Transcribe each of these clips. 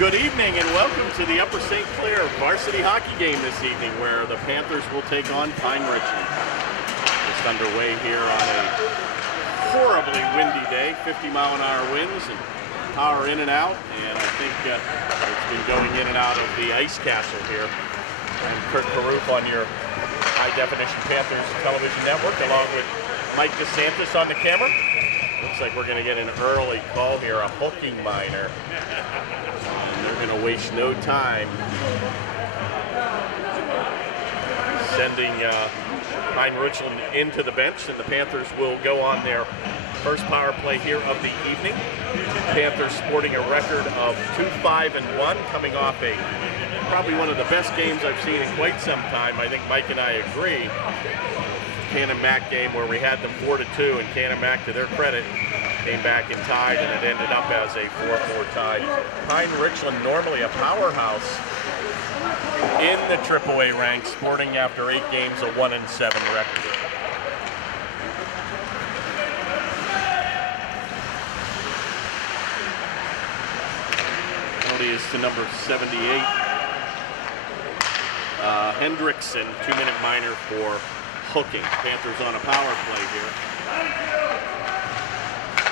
Good evening and welcome to the Upper St. Clair varsity hockey game this evening where the Panthers will take on Pine-Richland. Just underway here on a horribly windy day, 50-mile-an-hour winds and power in and out, and I think it's been going in and out of the ice castle here. I'm Kurt Carruth on your high-definition Panthers television network along with Mike DeSantis on the camera. Looks like we're going to get an early call here, a hooking minor. And they're going to waste no time sending Pine-Richland into the bench, and the Panthers will go on their first power play here of the evening. Panthers sporting a record of 2-5-1, coming off probably one of the best games I've seen in quite some time. I think Mike and I agree. Cannon-Mac game where we had them 4-2, and Cannon-Mac, to their credit, came back and tied, and it ended up as a 4-4 tie. Pine-Richland, normally a powerhouse in the AAA ranks, sporting after 8 games a 1-7 record. Penalty is to number 78, Hendrickson, 2-minute minor for hooking. Panthers on a power play here.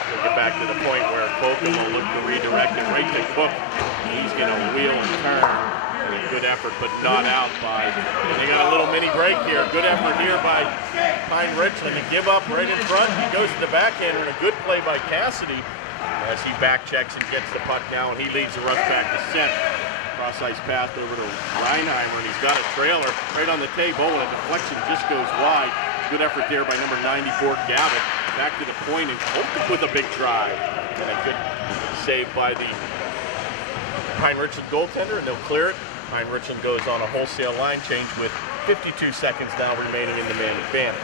We'll get back to the point where Koka will look to redirect it right to Cook. He's going to wheel and turn. A good effort, but not out by. And they got a little mini break here. Good effort here by Pine-Richland to give up right in front. He goes to the backhander, and a good play by Cassidy as he back checks and gets the puck now, and he leads the rush back to center. Cross-ice pass over to Reinheimer, and he's got a trailer right on the table, and a deflection just goes wide. Good effort there by number 94, Gavitt. Back to the point, and Colton with a big drive. And a good save by the Pine-Richland goaltender, and they'll clear it. Pine-Richland goes on a wholesale line change with 52 seconds now remaining in the man advantage.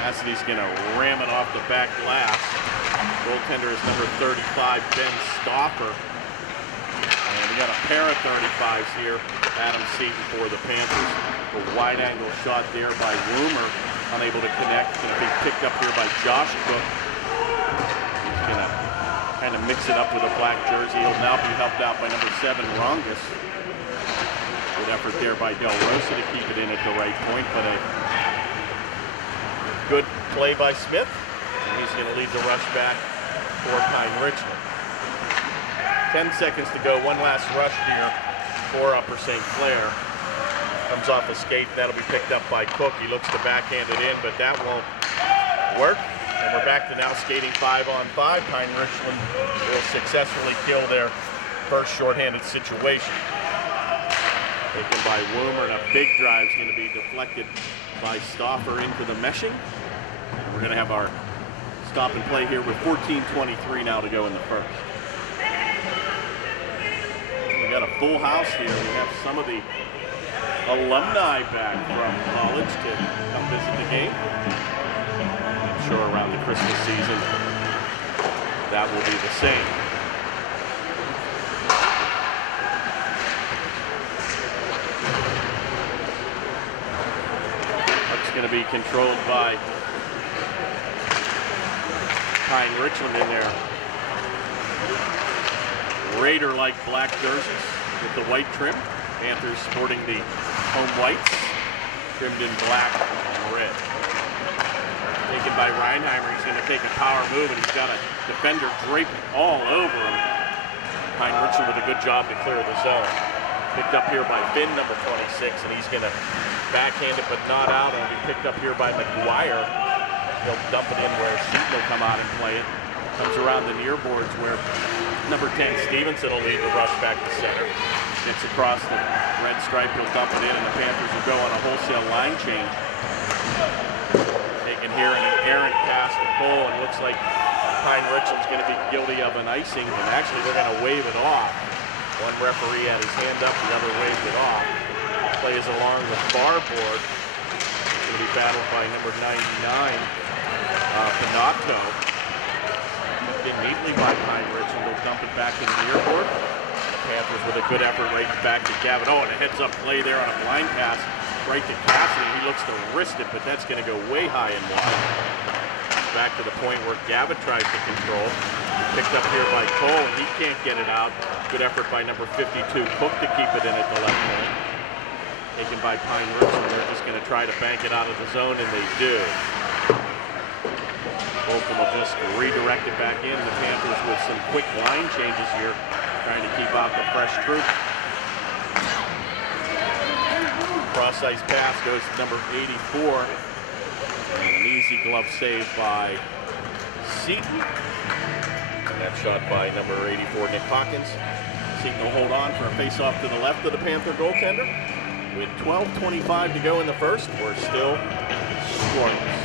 Cassidy's going to ram it off the back glass. Goaltender is number 35, Ben Stauffer. And we got a pair of 35s here. Adam Seaton for the Panthers. A wide angle shot there by Rumor. Unable to connect. Going to be picked up here by Josh Cook. He's going to kind of mix it up with a black jersey. He'll now be helped out by number 7, Rongus. Good effort there by Del Rosa to keep it in at the right point, but a good play by Smith. And he's going to lead the rush back for Pine-Richland. 10 seconds to go. One last rush here for Upper St. Clair. Comes off a skate. That'll be picked up by Cook. He looks to backhand it in, but that won't work. And we're back to now skating 5-on-5. Pine-Richland will successfully kill their first shorthanded situation. Taken by Woomer, and a big drive is going to be deflected by Stauffer into the meshing. And we're going to have our stop and play here with 14:23 now to go in the first. We got a full house here. We have some of the alumni back from college to come visit the game. Sure, around the Christmas season that will be the same. Puck's going to be controlled by Pine-Richland in there. Raider-like black jerseys with the white trim. Panthers sporting the home whites, trimmed in black and red. Taken by Reinheimer. He's going to take a power move, and he's got a defender draped all over him. Pine-Richland with a good job to clear the zone. Picked up here by Finn, number 26, and he's going to backhand it, but not out. It'll be picked up here by McGuire. He'll dump it in where Seaton will come out and play it. Comes around the near boards where number 10, Stevenson, will lead the rush back to center. Gets across the red stripe. He'll dump it in, and the Panthers will go on a wholesale line change. Here in an errant pass to Cole, and looks like Pine-Richland's going to be guilty of an icing, and actually they're going to wave it off. One referee had his hand up, the other waved it off. Plays along the far board. Going to be battled by number 99, Pinato. Did neatly by Pine-Richland. They'll dump it back into the near board. Panthers with a good effort right back to Gavitt. Oh, and a heads-up play there on a blind pass right to Cassidy. He looks to wrist it, but that's going to go way high and wide. back to the point where Gavitt tries to control. Picked up here by Cole, and he can't get it out. Good effort by number 52, Cook, to keep it in at the left point. Taken by Pine-Richland. They're just going to try to bank it out of the zone, and they do. Bolton will just redirect it back in. The Panthers with some quick line changes here, trying to keep out the fresh troop. Cross-ice pass goes to number 84. And an easy glove save by Seton. And that shot by number 84, Nick Hawkins. Seton will hold on for a face-off to the left of the Panther goaltender. With 12:25 to go in the first, we're still scoreless.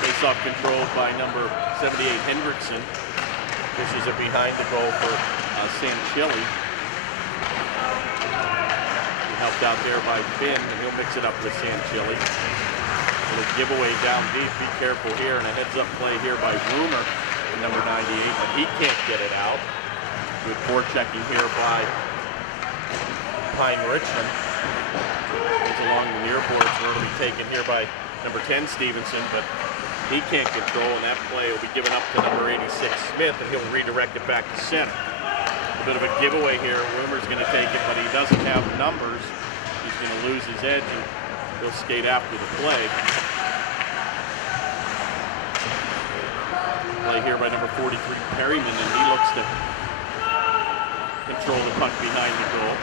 Face-off controlled by number 78, Hendrickson. Pushes it behind the goal for Sanchilli. Helped out there by Finn, and he'll mix it up with Sanchilli. Little giveaway down deep. Be careful here, and a heads-up play here by Rumer, number 98, but he can't get it out. Good forechecking here by Pine-Richland. It's along the near boards, where it'll be taken here by number 10, Stevenson, but he can't control, and that play will be given up to number 86, Smith, and he'll redirect it back to center. A bit of a giveaway here. Rumer's going to take it, but he doesn't have numbers. He's going to lose his edge, and he'll skate after the play. Play here by number 43, Perryman, and he looks to control the puck behind the goal.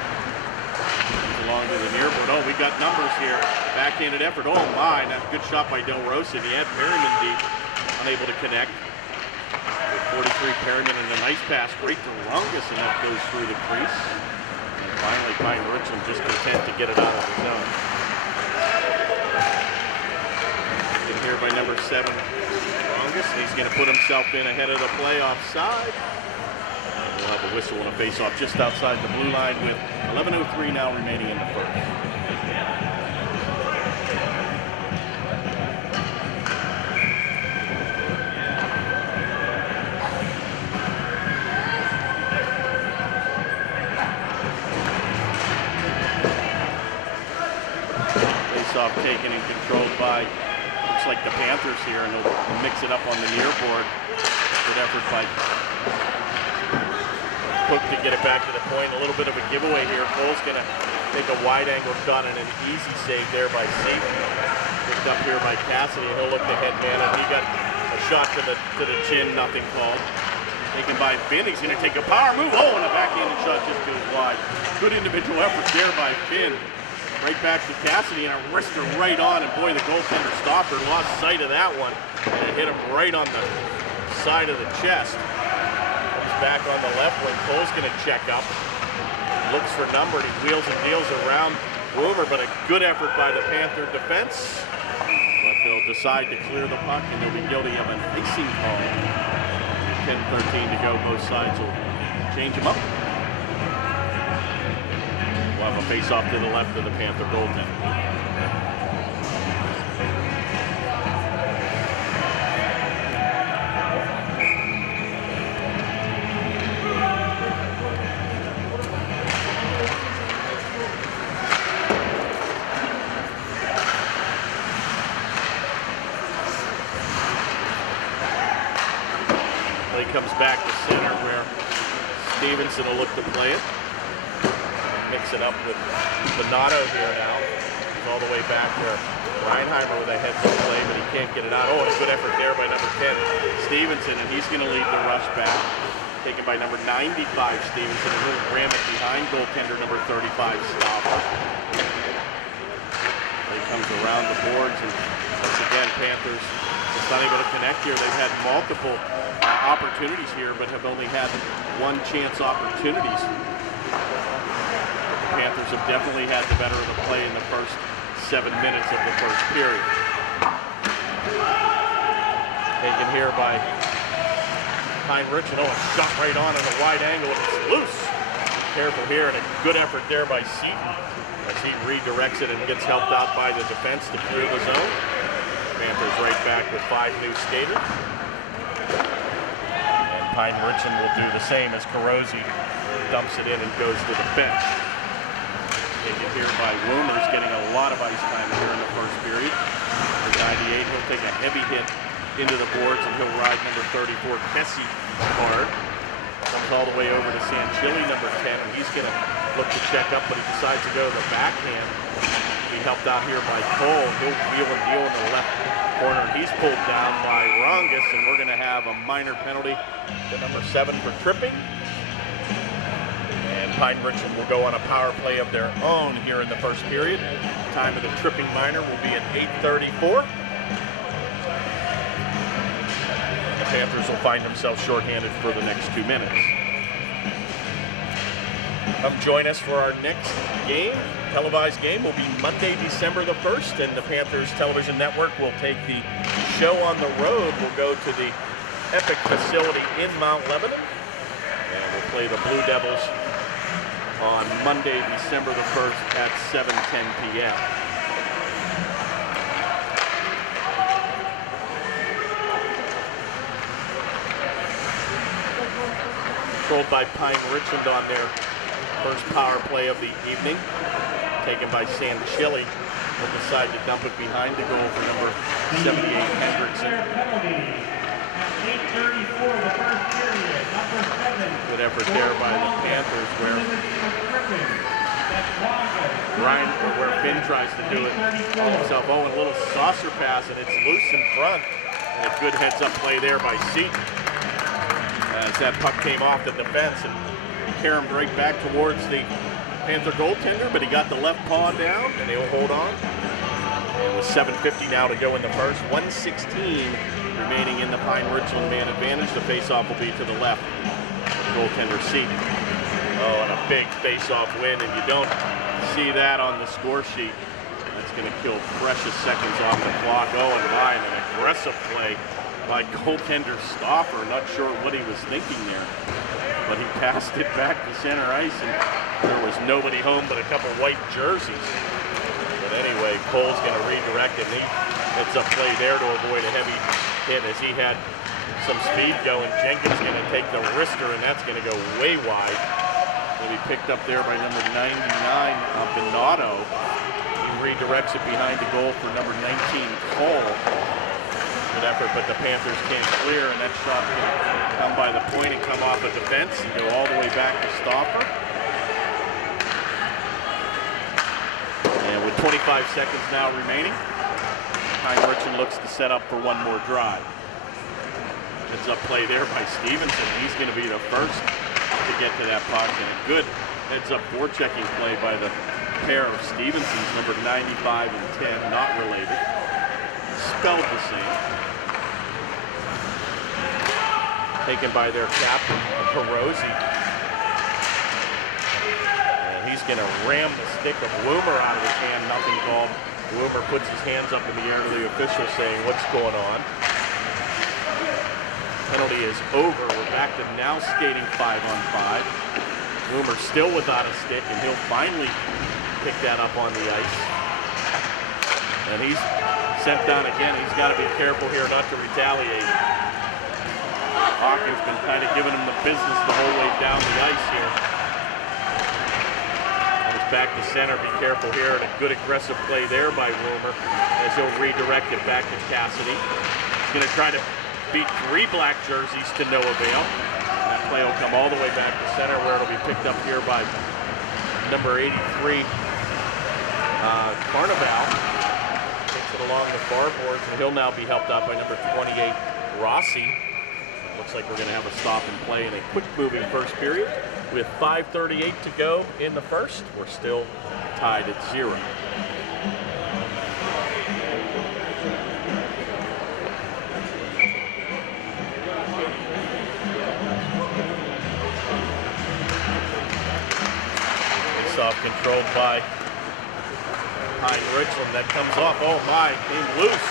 Along to the near board. Oh, we got numbers here. Backhanded effort. Oh my, that good shot by Del Rosa. He had Perryman deep, unable to connect. With 43, Perryman, and a nice pass right to Rungus, and that goes through the crease. And finally, Pine-Richland just content to get it out of the zone. And here by number 7, Rungus, and he's going to put himself in ahead of the play offside. We'll have a whistle and a face-off just outside the blue line with 11:03 now remaining in the first. Face-off taken and controlled by, looks like the Panthers here, and they'll mix it up on the near board. Good effort by Cook to get it back to the point. A little bit of a giveaway here. Cole's going to take a wide angle shot, and an easy save there by Seton. Picked up here by Cassidy, and he'll look the head man, and he got a shot to the chin, nothing called. Taken by Finn. He's going to take a power move. Oh, and a backhanded shot just goes wide. Good individual effort there by Finn. Right back to Cassidy, and a wrister right on, and boy, the goaltender stopped her, lost sight of that one, and it hit him right on the side of the chest. Back on the left wing, Cole's going to check up. Looks for number, and he wheels and deals around Rumer, but a good effort by the Panther defense. But they'll decide to clear the puck, and they'll be guilty of an icing call. 10:13 to go, both sides will change them up. We'll have a face-off to the left of the Panther goaltender. Comes back to center where Stevenson will look to play it. Mix it up with Bonato here now. He's all the way back where Reinheimer with a heads-up play, but he can't get it out. Oh, and a good effort there by number 10, Stevenson, and he's going to lead the rush back. Taken by number 95, Stevenson, and he'll ram it behind goaltender number 35, Stopper. He comes around the boards, and once again, Panthers just not able to connect here. They've had multiple opportunities here, but have only had one chance opportunities. The Panthers have definitely had the better of the play in the first 7 minutes of the first period. Taken here by Pine-Richland. Oh, a shot right on a wide angle, and it's loose. Careful here, and a good effort there by Seton as he redirects it and gets helped out by the defense to clear the zone. Panthers right back with 5 new skaters. And Pine-Richland will do the same as Carosi dumps it in and goes to the bench. Taken here by Woomer's getting a lot of ice time here in the first period. Number 98, he'll take a heavy hit into the boards and he'll ride number 34, Kessie, hard. Comes all the way over to Sanchilli, number 10, and he's going to look to check up, but he decides to go to the backhand. He helped out here by Cole. He'll wheel and deal in the left corner. He's pulled down by Rongus, and we're going to have a minor penalty to number 7 for tripping. And Pine-Richland will go on a power play of their own here in the first period. Time of the tripping minor will be at 8:34. The Panthers will find themselves shorthanded for the next 2 minutes. Come join us for our next game. Televised game will be Monday, December the 1st, and the Panthers Television Network will take the show on the road. We'll go to the Epic facility in Mount Lebanon, and we'll play the Blue Devils on Monday, December the 1st at 7:10 p.m. Controlled by Pine-Richland on their first power play of the evening, taken by Sanchilli. Will decide to dump it behind the goal for number 78, Hendrickson. 8:34, the first period, number 7. Good effort there by the Panthers, where Finn tries to do it himself. Oh, and a little saucer pass, and it's loose in front. And a good heads-up play there by Seaton, as that puck came off the defense and caromed right back towards the Panther goaltender, but he got the left paw down, and he'll hold on. And with 7:50 now to go in the first, 1:16 remaining in the Pine-Richland man advantage. The face-off will be to the left, goaltender Seaton. Oh, and a big face-off win, and you don't see that on the score sheet. That's going to kill precious seconds off the clock. Oh, and my, an aggressive play by goaltender Stauffer. Not sure what he was thinking there, but he passed it back to center ice, and there was nobody home but a couple white jerseys. But anyway, Cole's going to redirect it, and he hits a play there to avoid a heavy hit as he had some speed going. Jenkins going to take the wrister, and that's going to go way wide. Will be picked up there by number 99, Bernardo. He redirects it behind the goal for number 19, Cole. Good effort, but the Panthers can't clear, and that shot can come by the point and come off a defense and go all the way back to Stauffer. And with 25 seconds now remaining, Pine-Richland looks to set up for one more drive. It's a play there by Stevenson. He's going to be the first to get to that puck, and a good heads-up forechecking play by the pair of Stevensons, number 95 and 10, not related. Spelled the same. Taken by their captain, Carosi. And he's going to ram the stick of Woomer out of his hand, nothing called. Woomer puts his hands up in the air to the official saying, "What's going on?" Penalty is over. We're back to now skating 5-on-5. Woomer still without a stick, and he'll finally pick that up on the ice. And he's sent down again. He's got to be careful here not to retaliate. Hawkins been kind of giving him the business the whole way down the ice here. Comes back to center. Be careful here. And a good aggressive play there by Woomer as he'll redirect it back to Cassidy. He's going to try to beat 3 black jerseys to no avail. That play will come all the way back to center, where it'll be picked up here by number 83, Carnival. Takes it along the far boards, and he'll now be helped out by number 28, Rossi. Looks like we're going to have a stop and play in a quick-moving first period. With 5:38 to go in the first, we're still tied at 0. Off controlled by Pine-Richland. That comes off. Oh my, came loose.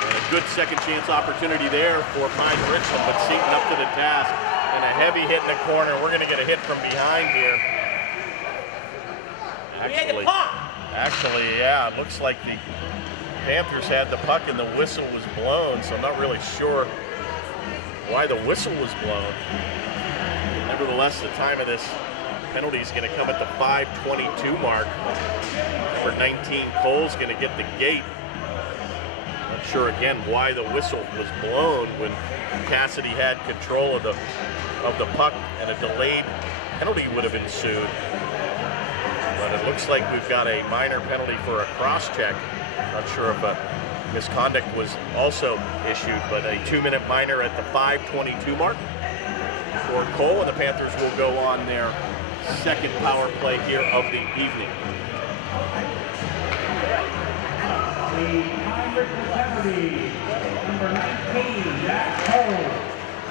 And a good second chance opportunity there for Pine-Richland, but Seaton up to the task. And a heavy hit in the corner. We're going to get a hit from behind here. Actually, yeah, it looks like the Panthers had the puck and the whistle was blown, so I'm not really sure why the whistle was blown. Nevertheless, the time of this penalty is going to come at the 5:22 mark. Number 19, Cole's going to get the gate. Not sure again why the whistle was blown when Cassidy had control of the puck, and a delayed penalty would have ensued. But it looks like we've got a minor penalty for a cross-check. Not sure if a misconduct was also issued, but a 2-minute minor at the 5:22 mark for Cole, and the Panthers will go on their second power play here of the evening. The Pine-Richland penalty, number 19, Jack Cole.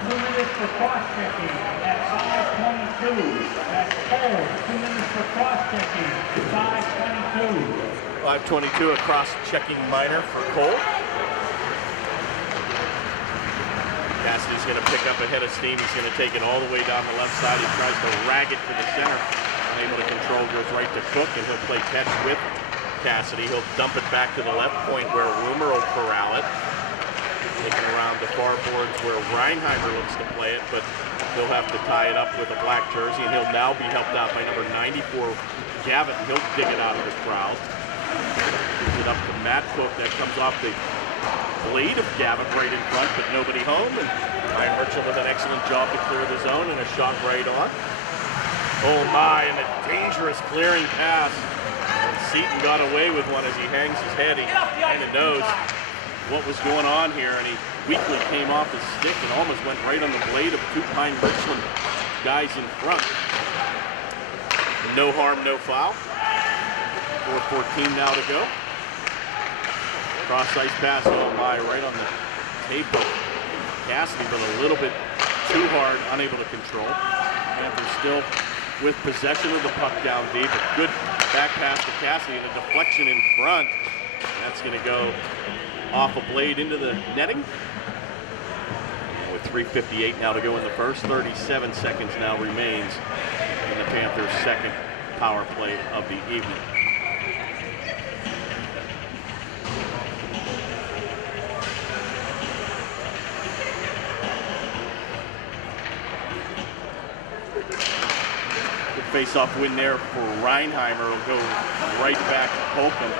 2 minutes for cross-checking at 5:22. That's Cole. 2 minutes for cross-checking, 5:22. 5:22, a cross-checking minor for Cole. Cassidy's going to pick up a head of steam. He's going to take it all the way down the left side. He tries to rag it to the center. Unable to control, goes right to Cook, and he'll play catch with Cassidy. He'll dump it back to the left point where Rumer will corral it. Taking around the far boards where Reinheimer looks to play it, but he'll have to tie it up with a black jersey, and he'll now be helped out by number 94, Gavin. He'll dig it out of the crowd. Gives it up to Matt Cook. That comes off the blade of Gavin right in front, but nobody home, and Pine-Richland with an excellent job to clear the zone and a shot right on. Oh my, and a dangerous clearing pass. And Seaton got away with one as he hangs his head. He kind of knows what was going on here, and he weakly came off his stick and almost went right on the blade of two Pine-Richland guys in front. No harm, no foul. 4:14 now to go. Cross ice pass, oh my, right on the tape of Cassidy, but a little bit too hard, unable to control. Panthers still with possession of the puck down deep. A good back pass to Cassidy and a deflection in front. That's going to go off a blade into the netting. With 3:58 now to go in the first, 37 seconds now remains in the Panthers' second power play of the evening. Face-off win there for Reinheimer. Will go right back to Holcomb.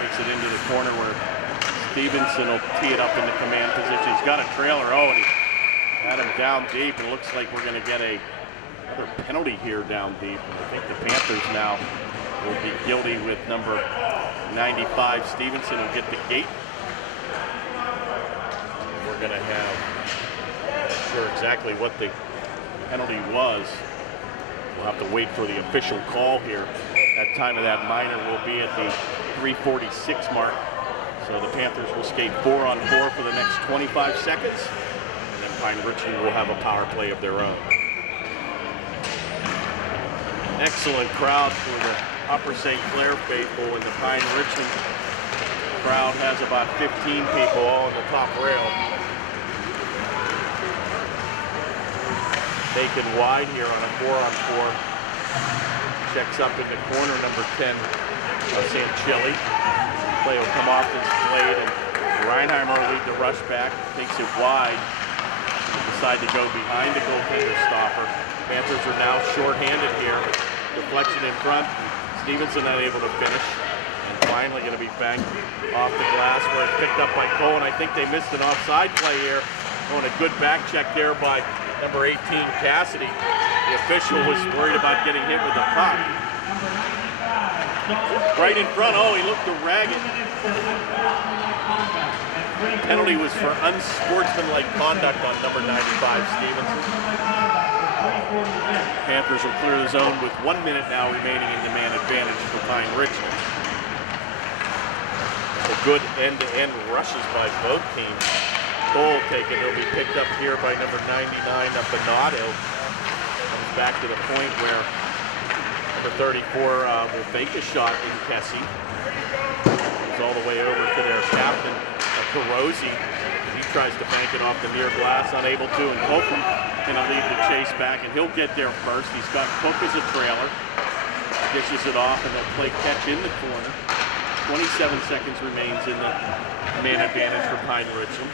Takes it into the corner where Stevenson will tee it up in the command position. He's got a trailer. Oh, and he had him down deep. It looks like we're going to get another penalty here down deep. And I think the Panthers now will be guilty with number 95. Stevenson will get the gate. We're going to have, not sure exactly what the penalty was. We'll have to wait for the official call here. That time of that minor will be at the 3:46 mark. So the Panthers will skate 4-on-4 for the next 25 seconds. And then Pine-Richland will have a power play of their own. Excellent crowd for the Upper St. Clair faithful, and the Pine-Richland crowd has about 15 people all on the top rail. Taken wide here on a 4-on-4. Checks up in the corner, number 10, Sanchilli. Play will come off this blade, and Reinheimer will lead the rush back. Takes it wide. Decide to go behind the goaltender stopper. Panthers are now short-handed here. Deflection in front. Stevenson unable to finish. And finally going to be banked off the glass where it's picked up by Cole, and I think they missed an offside play here. Oh, and a good back check there by number 18, Cassidy. The official was worried about getting hit with the puck. Right in front, oh, he looked to rag it. Penalty was for unsportsmanlike conduct on number 95, Stevenson. Panthers will clear the zone with 1 minute now remaining in the man advantage for Pine-Richland. So good end-to-end rushes by both teams. Goal taken, it'll be picked up here by number 99, Benato. Comes back to the point where number 34 will fake a shot in Kessie. Goes all the way over to their captain, Carosi. He tries to bank it off the near glass, unable to, and Holcomb gonna lead the chase back, and he'll get there first. He's got Cook as a trailer. Dishes it off, and they'll play catch in the corner. 27 seconds remains in the man advantage for Pine-Richland.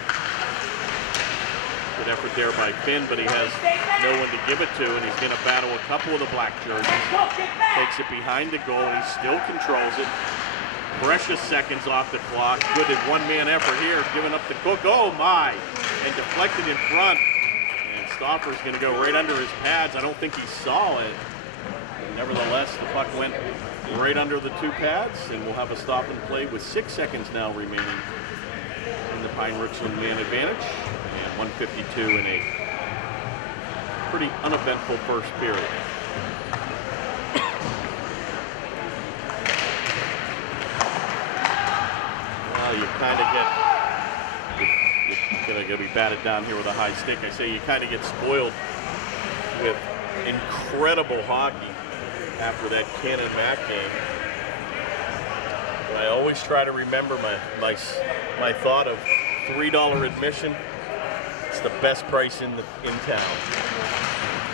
Good effort there by Finn, but he has no one to give it to, and he's going to battle a couple of the black jerseys. Takes it behind the goal, and he still controls it. Precious seconds off the clock. Good one-man effort here, giving up the Cook. Oh my! And deflected in front. And Stauffer's going to go right under his pads. I don't think he saw it. But nevertheless, the puck went right under the two pads, and we'll have a stop and play with 6 seconds now remaining in the Pine-Richland man advantage. And 1:52 in a pretty uneventful first period. Well, you kind of get, you're going to be batted down here with a high stick. I say you kind of get spoiled with incredible hockey after that Cannon Mac game. But I always try to remember my thought of $3 admission. It's the best price in town,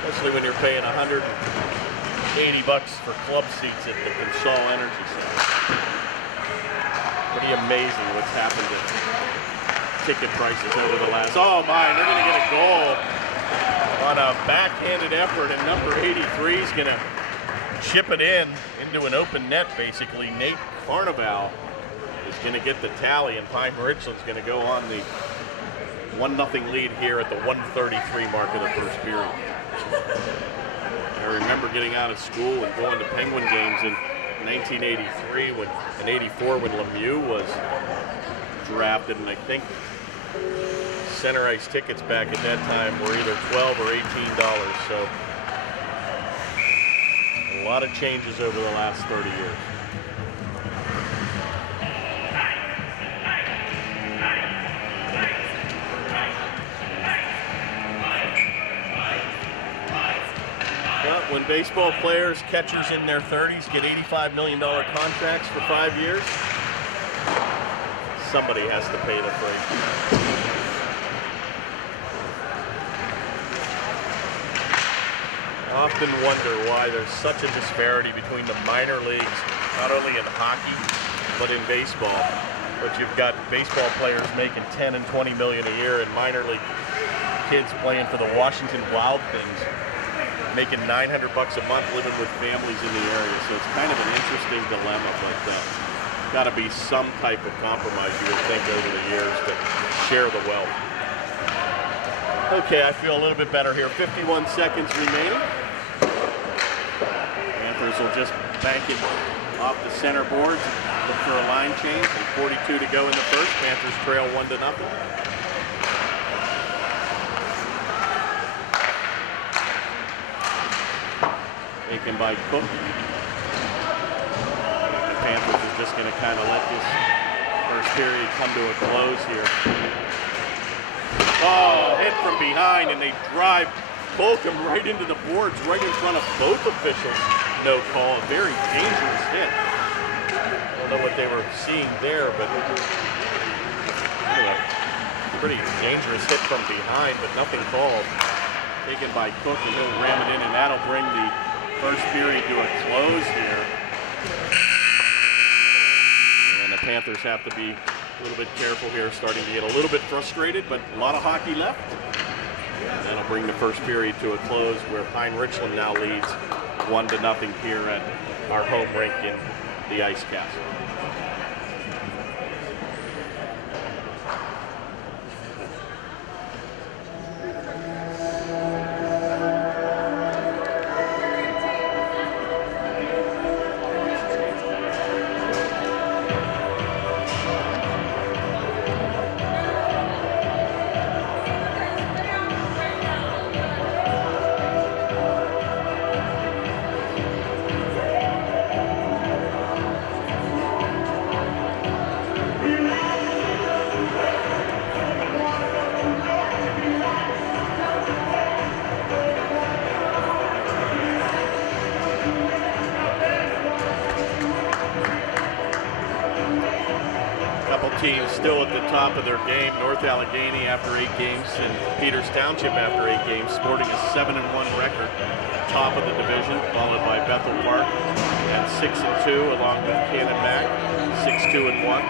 especially when you're paying $180 for club seats at the Consol Energy Center. Pretty amazing what's happened to ticket prices over the last. Oh my! They're going to get a goal on a backhanded effort, and number 83 is going to chip it into an open net. Basically, Nate Carnival is going to get the tally, and Pine-Richland's going to go on the 1-0 lead here at the 1:33 mark of the first period. I remember getting out of school and going to Penguin games in 1983 and 84 when Lemieux was drafted, and I think center ice tickets back at that time were either $12 or $18. So a lot of changes over the last 30 years. When baseball players, catchers in their 30s get $85 million contracts for 5 years, somebody has to pay the freight. I often wonder why there's such a disparity between the minor leagues, not only in hockey, but in baseball. But you've got baseball players making 10 and 20 million a year, and minor league kids playing for the Washington Wild Things making $900 a month, living with families in the area. So it's kind of an interesting dilemma, but got to be some type of compromise, you would think, over the years to share the wealth. Okay, I feel a little bit better here. 51 seconds remaining. Panthers will just bank it off the center boards, look for a line change, and 42 to go in the first. Panthers trail 1-0. Taken by Cook. The Panthers are just going to kind of let this first period come to a close here. Oh, hit from behind, and they drive Bolcom right into the boards, right in front of both officials. No call, a very dangerous hit. I don't know what they were seeing there, but anyway, pretty dangerous hit from behind, but nothing called. Taken by Cook, and he'll ram it in, and that'll bring the first period to a close here. And the Panthers have to be a little bit careful here, starting to get a little bit frustrated, but a lot of hockey left. And that'll bring the first period to a close, where Pine-Richland now leads 1-0 here at our home rink in the Ice Castle. Teams still at the top of their game. North Allegheny after 8 games, and Peters Township after 8 games, sporting a 7-1 record, top of the division, followed by Bethel Park at 6-2, along with Cannon Mac, 6-2-1.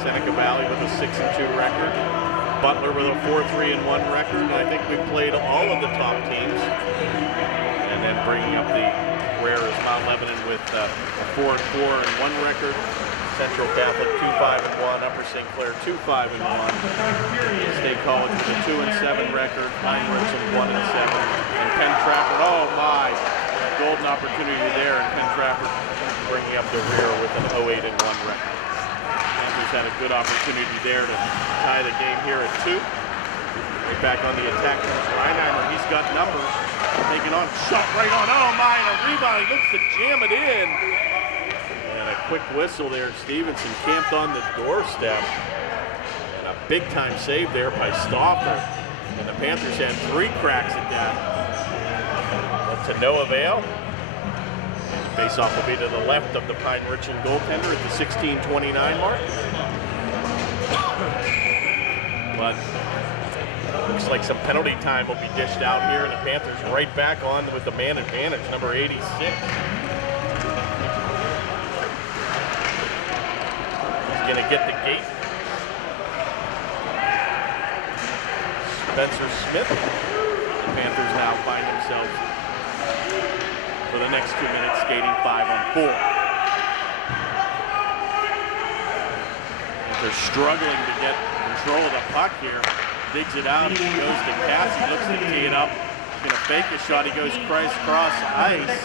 Seneca Valley with a 6-2 record. Butler with a 4-3-1 record. I think we played all of the top teams. And then bringing up the rare is Mount Lebanon with a 4-4-1 record. Central Catholic 2-5-1, Upper St. Clair 2-5-1, State College with a 2-7 record, Pine-Richland 1-7, and Penn Trafford. Oh my, golden opportunity there, and Penn Trafford bringing up the rear with an 0-8-1 record. Panthers had a good opportunity there to tie the game here at 2. Right back on the attack comes Reinheimer. He's got numbers, taking on, shot right on. Oh my, and a rebound. He looks to jam it in. Quick whistle there. Stevenson camped on the doorstep. And a big-time save there by Stauffer. And the Panthers had 3 cracks at that. But to no avail. Face-off will be to the left of the Pine-Richland goaltender at the 16:29 mark. But looks like some penalty time will be dished out here. And the Panthers right back on with the man advantage, number 86. Going to get the gate. Spencer Smith. The Panthers now find themselves for the next 2 minutes skating 5-on-4. They're struggling to get control of the puck here. Digs it out. He goes to Cass. He looks to tee it up. He's going to fake a shot. He goes cross ice. I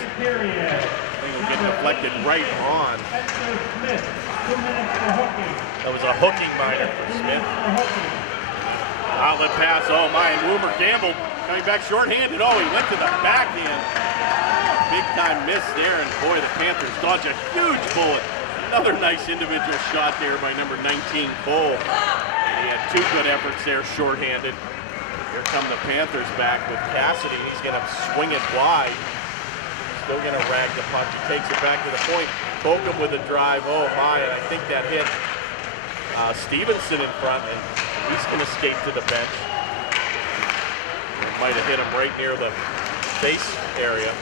think it'll get deflected right on. That was a hooking minor for Smith. Outlet pass, oh my, and Woomer gambled. Coming back shorthanded, oh, he went to the backhand. Big time miss there, and boy, the Panthers dodge a huge bullet. Another nice individual shot there by number 19, Cole. He had 2 good efforts there, shorthanded. Here come the Panthers back with Cassidy. He's gonna swing it wide. Still gonna rag the puck. He takes it back to the point. Bokum with a drive. Oh my, and I think that hit Stevenson in front, and he's gonna skate to the bench. It might have hit him right near the face area.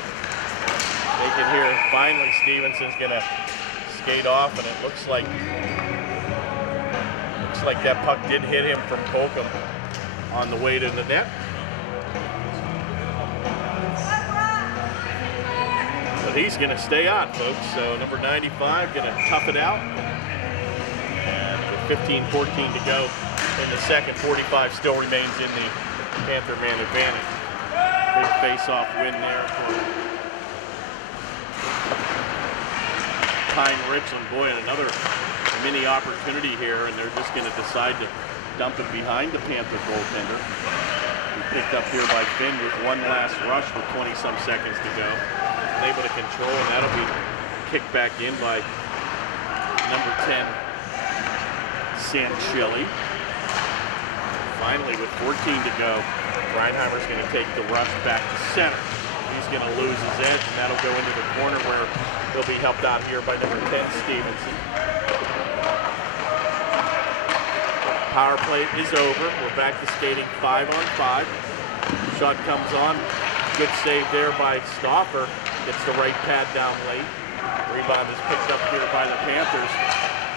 They can hear finally Stevenson's gonna skate off, and it looks like that puck did hit him from Bokum on the way to the net. He's going to stay on, folks. So number 95 going to tough it out. And with 15-14 to go in the second, 45 still remains in the Panther man advantage. Big face-off win there for Pine-Richland. Boy, and another mini opportunity here, and they're just going to decide to dump it behind the Panther goaltender. Picked up here by Finn with one last rush with 20-some seconds to go. Able to control, and that'll be kicked back in by number 10, Sanchilli. Finally, with 14 to go, Reinheimer's going to take the rush back to center. He's going to lose his edge, and that'll go into the corner where he'll be helped out here by number 10, Stevenson. Power play is over. We're back to skating 5-on-5. Shot comes on. Good save there by Stauffer. Gets the right pad down late. Rebound is picked up here by the Panthers.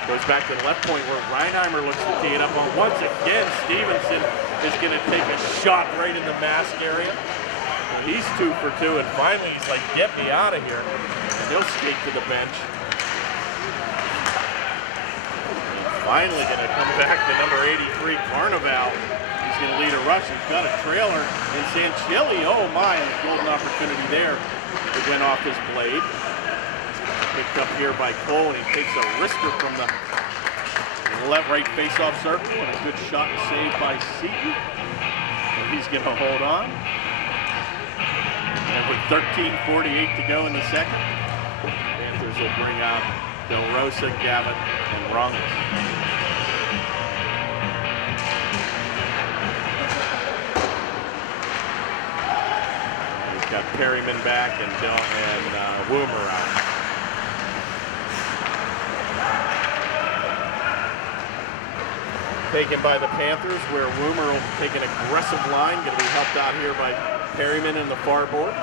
Goes back to the left point where Reinheimer looks to tee it up on. Once again, Stevenson is going to take a shot right in the mask area. And he's 2 for 2, and finally he's like, get me out of here. And he'll skate to the bench. Finally going to come back to number 83, Carnival. He's going to lead a rush. He's got a trailer. And Sanchilli, oh my, a golden opportunity there. It went off his blade. Picked up here by Cole, and he takes a wrister from the left right face-off circle, and a good shot and save by Seaton. And he's going to hold on. And with 13:48 to go in the second, Panthers will bring out Del Rosa, Gavitt, and Rongus. He's got Perryman back and Woomer out. Taken by the Panthers, where Woomer will take an aggressive line, going to be helped out here by Perryman in the far board.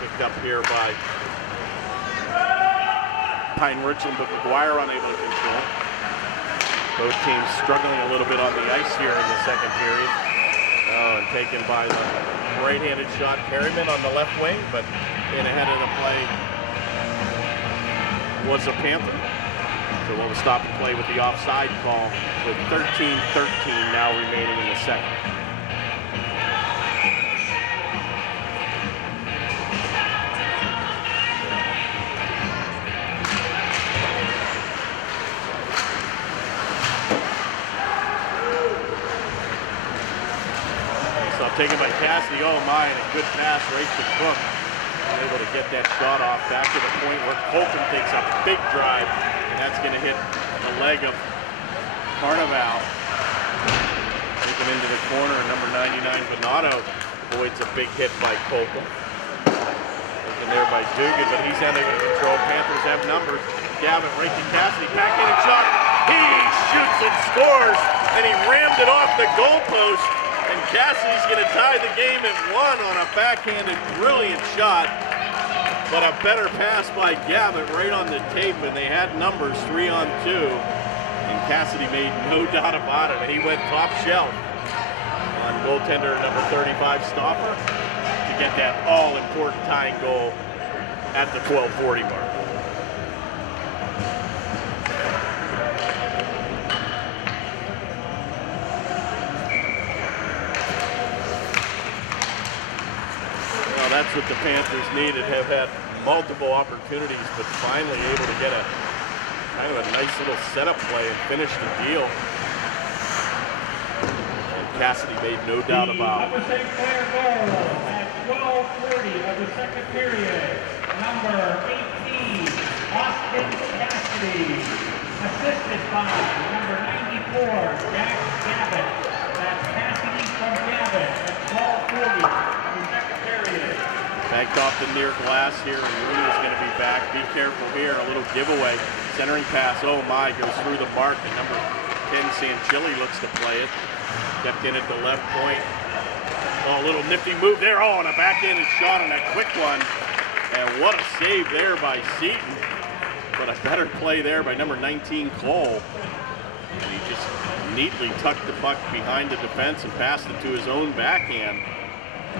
Picked up here by Pine-Richland, but McGuire unable to control. Both teams struggling a little bit on the ice here in the second period. Oh, and taken by the right-handed shot, Perryman on the left wing, but in ahead of the play was a Panther. So we'll stop and play with the offside call with 13-13 now remaining in the second. Taken by Cassidy, oh my, and a good pass right to Cook. Able to get that shot off back to the point where Colton takes a big drive, and that's going to hit the leg of Carnival. Taken into the corner, number 99, Bonato avoids a big hit by Colton. Taken there by Dugan, but he's unable to control. Panthers have numbers. Gavin right to Cassidy, backhanded shot. He shoots and scores, and he rammed it off the goalpost. And Cassidy's going to tie the game at 1 on a backhanded brilliant shot, but a better pass by Gavitt right on the tape, and they had numbers 3-on-2, and Cassidy made no doubt about it. He went top shelf on goaltender number 35 Stoffer to get that all-important tying goal at the 12:40 mark. That's what the Panthers needed, have had multiple opportunities, but finally able to get a kind of a nice little setup play and finish the deal. And Cassidy made no doubt about it. Number 6 player goal at 12:40 of the second period. Number 18, Austin Cassidy. Assisted by number 94, Jack Gavitt. That's Cassidy from Gavitt at 12:40 of the second period. Backed off the near glass here, and Rooney is going to be back. Be careful here, a little giveaway. Centering pass, oh my, goes through the mark, and number 10, Sanchilli, looks to play it. Stepped in at the left point. Oh, a little nifty move there. Oh, and a backhanded shot and a quick one. And what a save there by Seaton. But a better play there by number 19, Cole. And he just neatly tucked the puck behind the defense and passed it to his own backhand.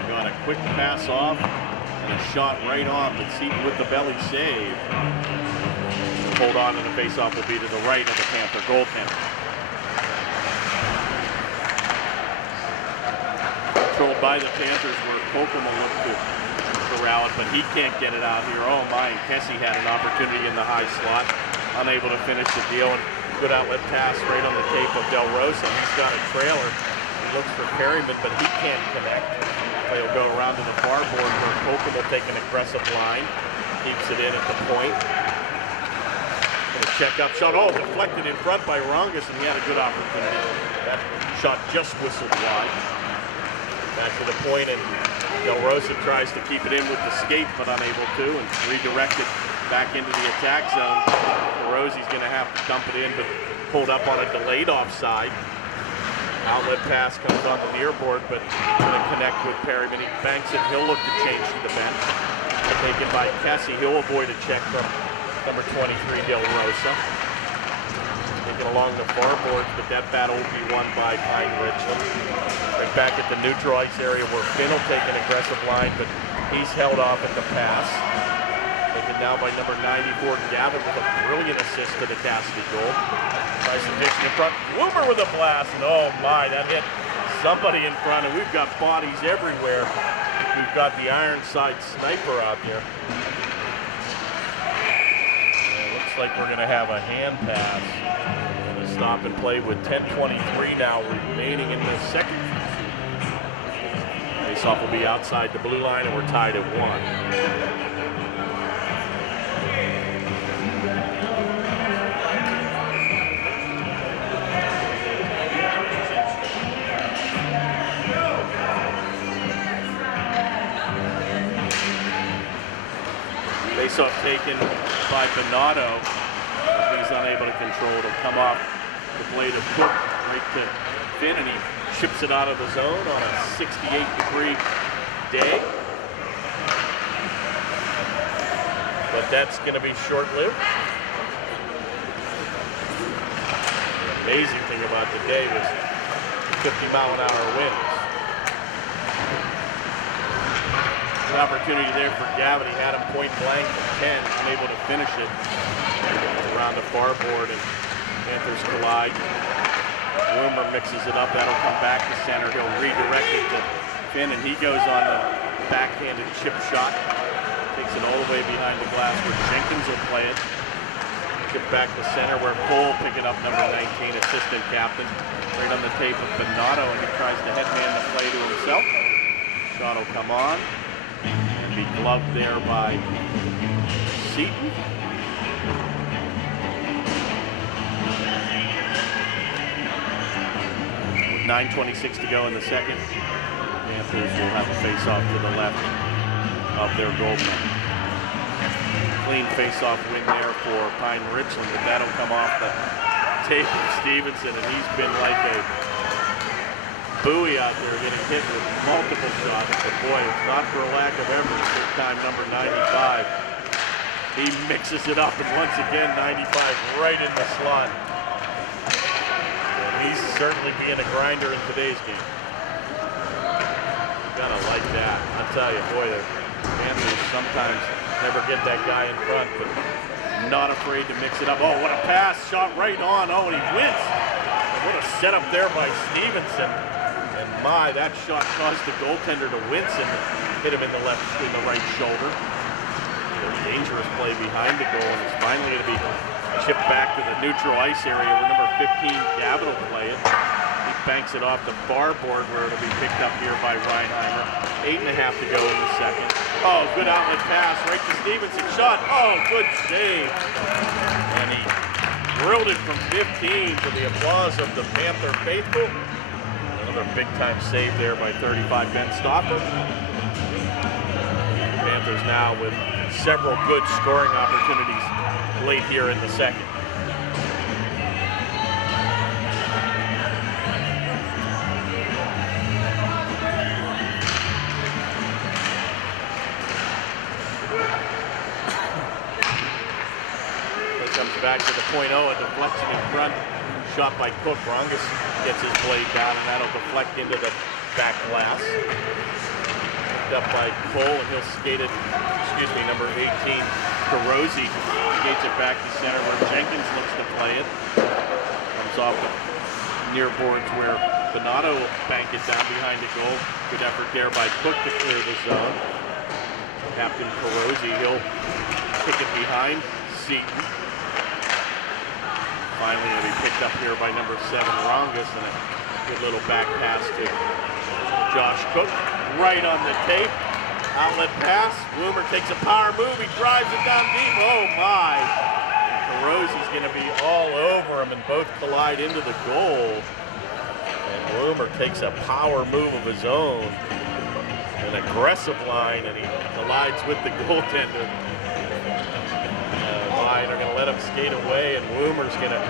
Got a quick pass off and a shot right on, but Seaton with the belly save. Hold on, and the faceoff will be to the right of the Panther goaltender. Controlled by the Panthers, where Kokomo looked to corral it, but he can't get it out here. Oh my, and Kessie had an opportunity in the high slot, unable to finish the deal, and good outlet pass right on the tape of Del Rosa. He's got a trailer. He looks for Perryman, but he can't connect. Play will go around to the far board where Colton will take an aggressive line. Keeps it in at the point. Gonna check up shot. Oh, deflected in front by Rongus, and he had a good opportunity. That shot just whistled wide. Back to the point, and Del Rosa tries to keep it in with the skate, but unable to, and redirected back into the attack zone. Rosie's gonna have to dump it in, but pulled up on a delayed offside. Outlet pass comes on the near board, but going to connect with Perryman. He banks it. He'll look to change to the bench. Taken by Kessie. He'll avoid a check from number 23, Del Rosa. Taken along the far boards, but that battle will be won by Pine-Richland. Right back at the neutral ice area where Finn will take an aggressive line, but he's held off at the pass. Taken now by number 94, Gavin, with a brilliant assist to the Cassidy goal. Nice addition in front. Bloomer with a blast, and oh my, that hit somebody in front, and we've got bodies everywhere. We've got the Ironside sniper out there. And it looks like we're going to have a hand pass. Going to stop and play with 10:23 now remaining in the second. Faceoff will be outside the blue line, and we're tied at 1. Faceoff taken by Bonato. He's unable to control it. It'll come off the blade of Cook right to Finn, and he ships it out of the zone on a 68-degree day. But that's going to be short-lived. amazing thing about the day was 50-mile-an-hour winds. An opportunity there for Gavin. He had him point blank from 10, unable to finish it. Around the far board, and Panthers collide. Woomer mixes it up. That'll come back to center. He'll redirect it to Finn, and he goes on a backhanded chip shot. Takes it all the way behind the glass where Jenkins will play it. Chip back to center where Cole picking up number 19, assistant captain. Right on the tape of Bonato, and he tries to headman the play to himself. Shot will come on. And be gloved there by Seaton. With 9:26 to go in the second, Panthers will have a face-off to the left of their goalman. Clean face-off win there for Pine-Richland, but that'll come off the tape of Stevenson, and he's been like a buoy out there getting hit with multiple shots. But boy, it's not for a lack of effort. This time number 95. He mixes it up, and once again 95 right in the slot. And he's certainly being a grinder in today's game. Gotta like that. I tell you, boy, the Panthers sometimes never get that guy in front, but not afraid to mix it up. Oh, what a pass, shot right on. Oh, and he wins. And what a setup there by Stevenson. And my, that shot caused the goaltender to wince and hit him in the right shoulder. A dangerous play behind the goal, and it's finally going to be chipped back to the neutral ice area where number 15, Gavin, will play it. He banks it off the far board where it'll be picked up here by Reinheimer. 8.5 to go in the second. Oh, good outlet pass right to Stevenson. Shot. Oh, good save. And he drilled it from 15 to the applause of the Panther faithful. Another big-time save there by 35 Ben Stoffer. Panthers now with several good scoring opportunities late here in the second. It comes back to the .0, a deflection in front, shot by Cook. Rongus gets his blade down, and that'll deflect into the back glass. Up by Cole, and he'll skate it, number 18, Carosi skates it back to center where Jenkins looks to play it. Comes off the near boards where Bonato will bank it down behind the goal. Good effort there by Cook to clear the zone. Captain Carosi, he'll kick it behind Seaton. Finally, it'll be picked up here by number 7, Rongus, and a good little back pass to Josh Cook. Right on the tape, outlet pass. Woomer takes a power move. He drives it down deep. Oh my! Carosi's going to be all over him, and both collide into the goal. And Woomer takes a power move of his own, an aggressive line, and he collides with the goaltender. They're going to let him skate away, and Woomer's going to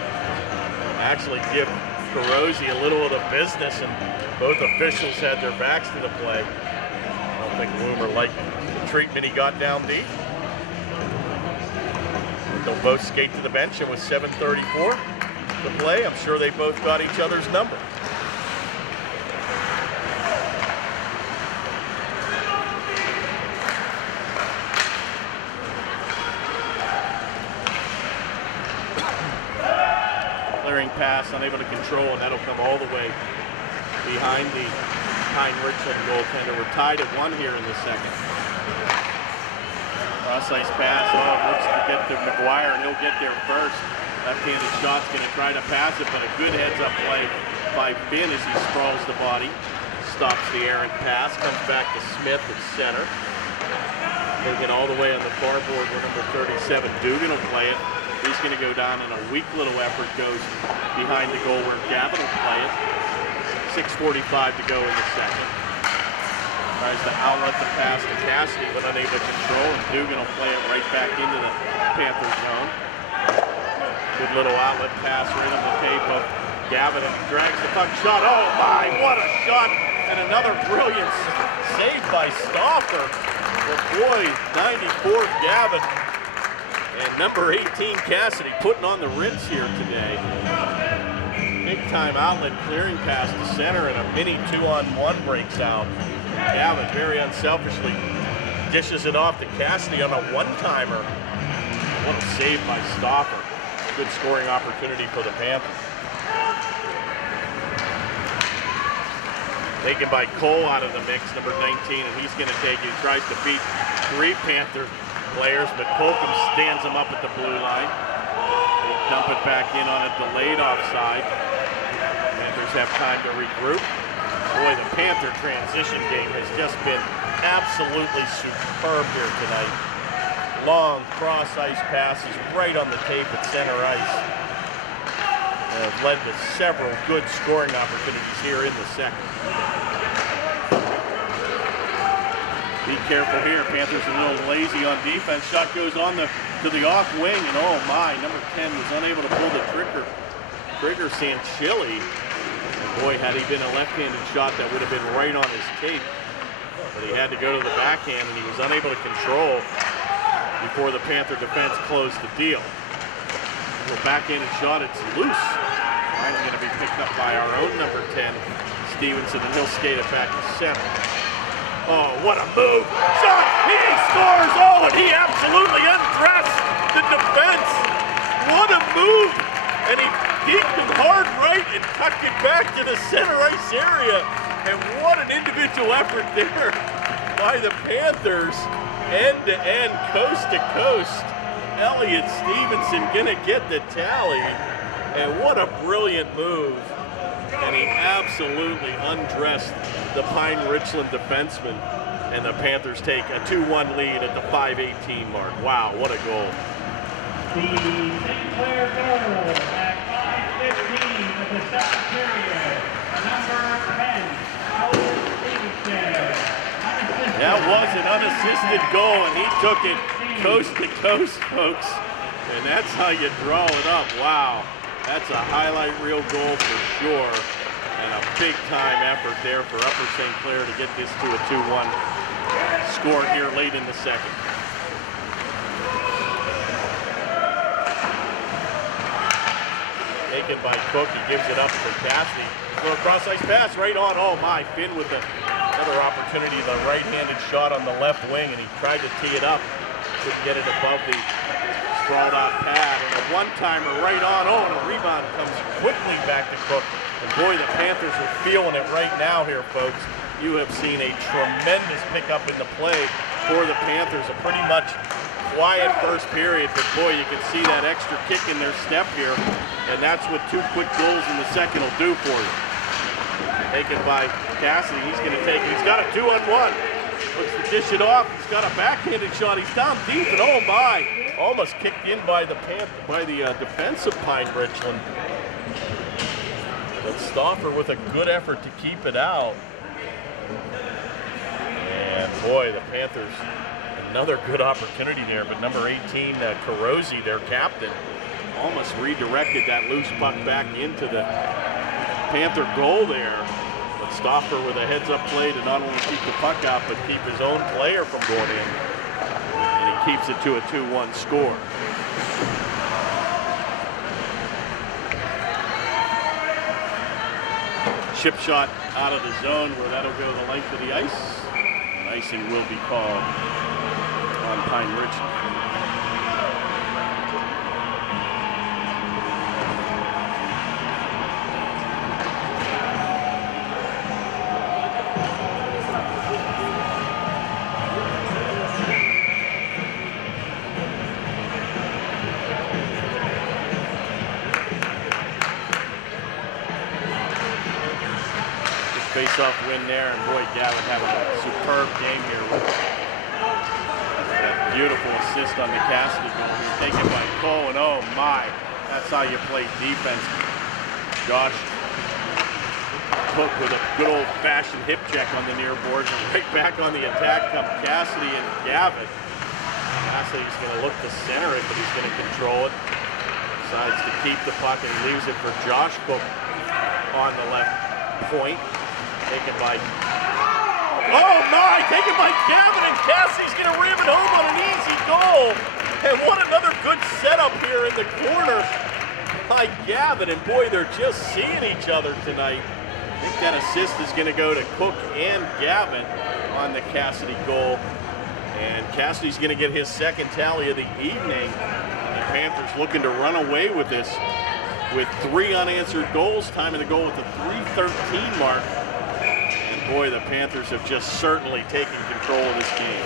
actually give Carosi a little of the business, and both officials had their backs to the play. I don't think Woomer liked the treatment he got down deep. They'll both skate to the bench, and with 7:34 to play, I'm sure they both got each other's number. Clearing pass, unable to control, and that'll come all the way behind the Pine-Richland goaltender. We're tied at 1 here in the second. Cross-ice pass, looks to get to McGuire, and he'll get there first. Left-handed shot's going to try to pass it, but a good heads-up play by Finn as he sprawls the body. Stops the errant pass, comes back to Smith at center. Taken all the way on the far board where number 37, Dugan, will play it. He's going to go down, and a weak little effort goes behind the goal where Gavin will play it. 6:45 to go in the second. Tries to outlet the pass to Cassidy, but unable to control, and Dugan will play it right back into the Panther zone. Good little outlet pass right on the tape of Gavin, and he drags the puck. Shot, oh my, what a shot! And another brilliant save by Stoffer. Well, boy, 94 Gavin. And number 18, Cassidy, putting on the rinse here today. big time outlet clearing pass to center, and a mini 2-on-1 breaks out. Gavin very unselfishly dishes it off to Cassidy on a one-timer. What a save by Stoffer. Good scoring opportunity for the Panthers. Taken by Cole out of the mix, number 19, and he's going to take it. He tries to beat 3 Panther players, but Holcomb stands him up at the blue line. They dump it back in on a delayed offside. Panthers have time to regroup. Boy, the Panther transition game has just been absolutely superb here tonight. Long cross-ice passes right on the tape at center ice. And have led to several good scoring opportunities here in the second. Be careful here. Panthers a little lazy on defense. Shot goes on to the off wing, and oh my, number 10 was unable to pull the trigger Sanchilli. Boy, had he been a left-handed shot, that would have been right on his tape. But he had to go to the backhand, and he was unable to control before the Panther defense closed the deal. Well, backhanded shot, it's loose. Finally going to be picked up by our own number 10, Stevenson, and he'll skate it back to center. Oh, what a move. Shot, he scores. Oh, and he absolutely undressed the defense. What a move. And he deeped him hard right and tucked it back to the center ice area. And what an individual effort there by the Panthers. End to end, coast to coast. Elliott Stevenson gonna get the tally. And what a brilliant move. And he absolutely undressed the Pine-Richland defenseman. And the Panthers take a 2-1 lead at the 5:18 mark. Wow, what a goal. The St. Clair goal at 5:15 of the second period. Number 10, Elliott Stevenson. That was an unassisted goal, and he took it coast to coast, folks. And that's how you draw it up. Wow, that's a highlight reel goal for sure. And a big-time effort there for Upper St. Clair to get this to a 2-1 score here late in the second. Taken by Cook, he gives it up for Cassidy. So a cross-ice pass right on. Oh my, Finn with another opportunity, the right-handed shot on the left wing, and he tried to tee it up. Couldn't get it above the sprawled-out pad. And a one-timer right on. Oh, and a rebound comes quickly back to Cook. And boy, the Panthers are feeling it right now here, folks. You have seen a tremendous pickup in the play for the Panthers. A pretty much quiet first period, but boy, you can see that extra kick in their step here. And that's what 2 quick goals in the second will do for you. Taken by Cassidy, he's going to take it. He's got a 2-on-1. Looks to dish it off. He's got a backhanded shot. He's down deep, and oh my, almost kicked in by the defensive Pine-Richland. But Stoffer with a good effort to keep it out. And boy, the Panthers, another good opportunity there. But number 18, Carosi, their captain, almost redirected that loose puck back into the Panther goal there. But Stoffer with a heads-up play to not only keep the puck out, but keep his own player from going in. And he keeps it to a 2-1 score. Chip shot out of the zone where that'll go the length of the ice. And icing will be called on Pine-Richland. Face-off win there, and boy, Gavin having a superb game here with that beautiful assist on the Cassidy goal. Taken by Cole, and oh my, that's how you play defense. Josh Cook with a good old-fashioned hip check on the near boards, and right back on the attack come Cassidy and Gavin. Cassidy's going to look to center it, but he's going to control it. Decides to keep the puck, and he leaves it for Josh Cook on the left point. Taken by, oh my, taken by Gavin, and Cassie's going to ram it home on an easy goal. And what another good setup here in the corner by Gavin, and boy, they're just seeing each other tonight. I think that assist is going to go to Cook and Gavin on the Cassidy goal. And Cassidy's going to get his second tally of the evening. And the Panthers looking to run away with this with 3 unanswered goals, timing the goal with the 3:13 mark. And boy, the Panthers have just certainly taken control of this game.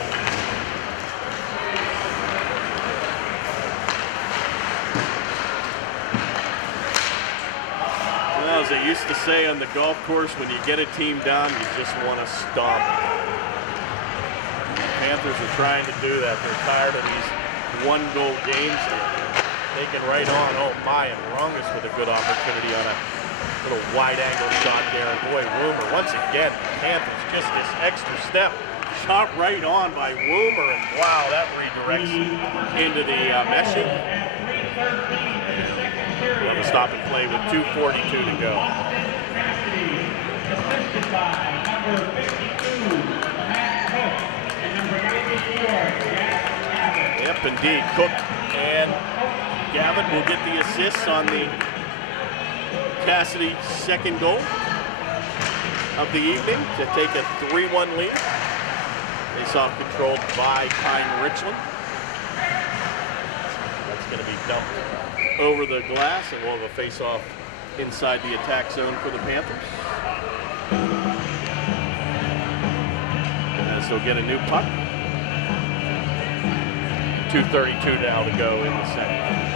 Well, as they used to say on the golf course, when you get a team down, you just want to stomp. The Panthers are trying to do that. They're tired of these 1-goal games. Taken right on. Oh my, and Rongus with a good opportunity on a little wide-angle shot there. And boy, Woomer, once again, Panthers just this extra step. Shot right on by Woomer, and wow, that redirects into the meshing. We'll have a stop and play with 2:42 to go. Assisted by number 52, Matt Cook, and number 94, Gavin. Yep, indeed. Cook and Gavin will get the assists on the Cassidy second goal of the evening to take a 3-1 lead. Face-off controlled by Pine-Richland. That's going to be dumped over the glass, and we'll have a face-off inside the attack zone for the Panthers. As they'll get a new puck. 2:32 now to go in the second.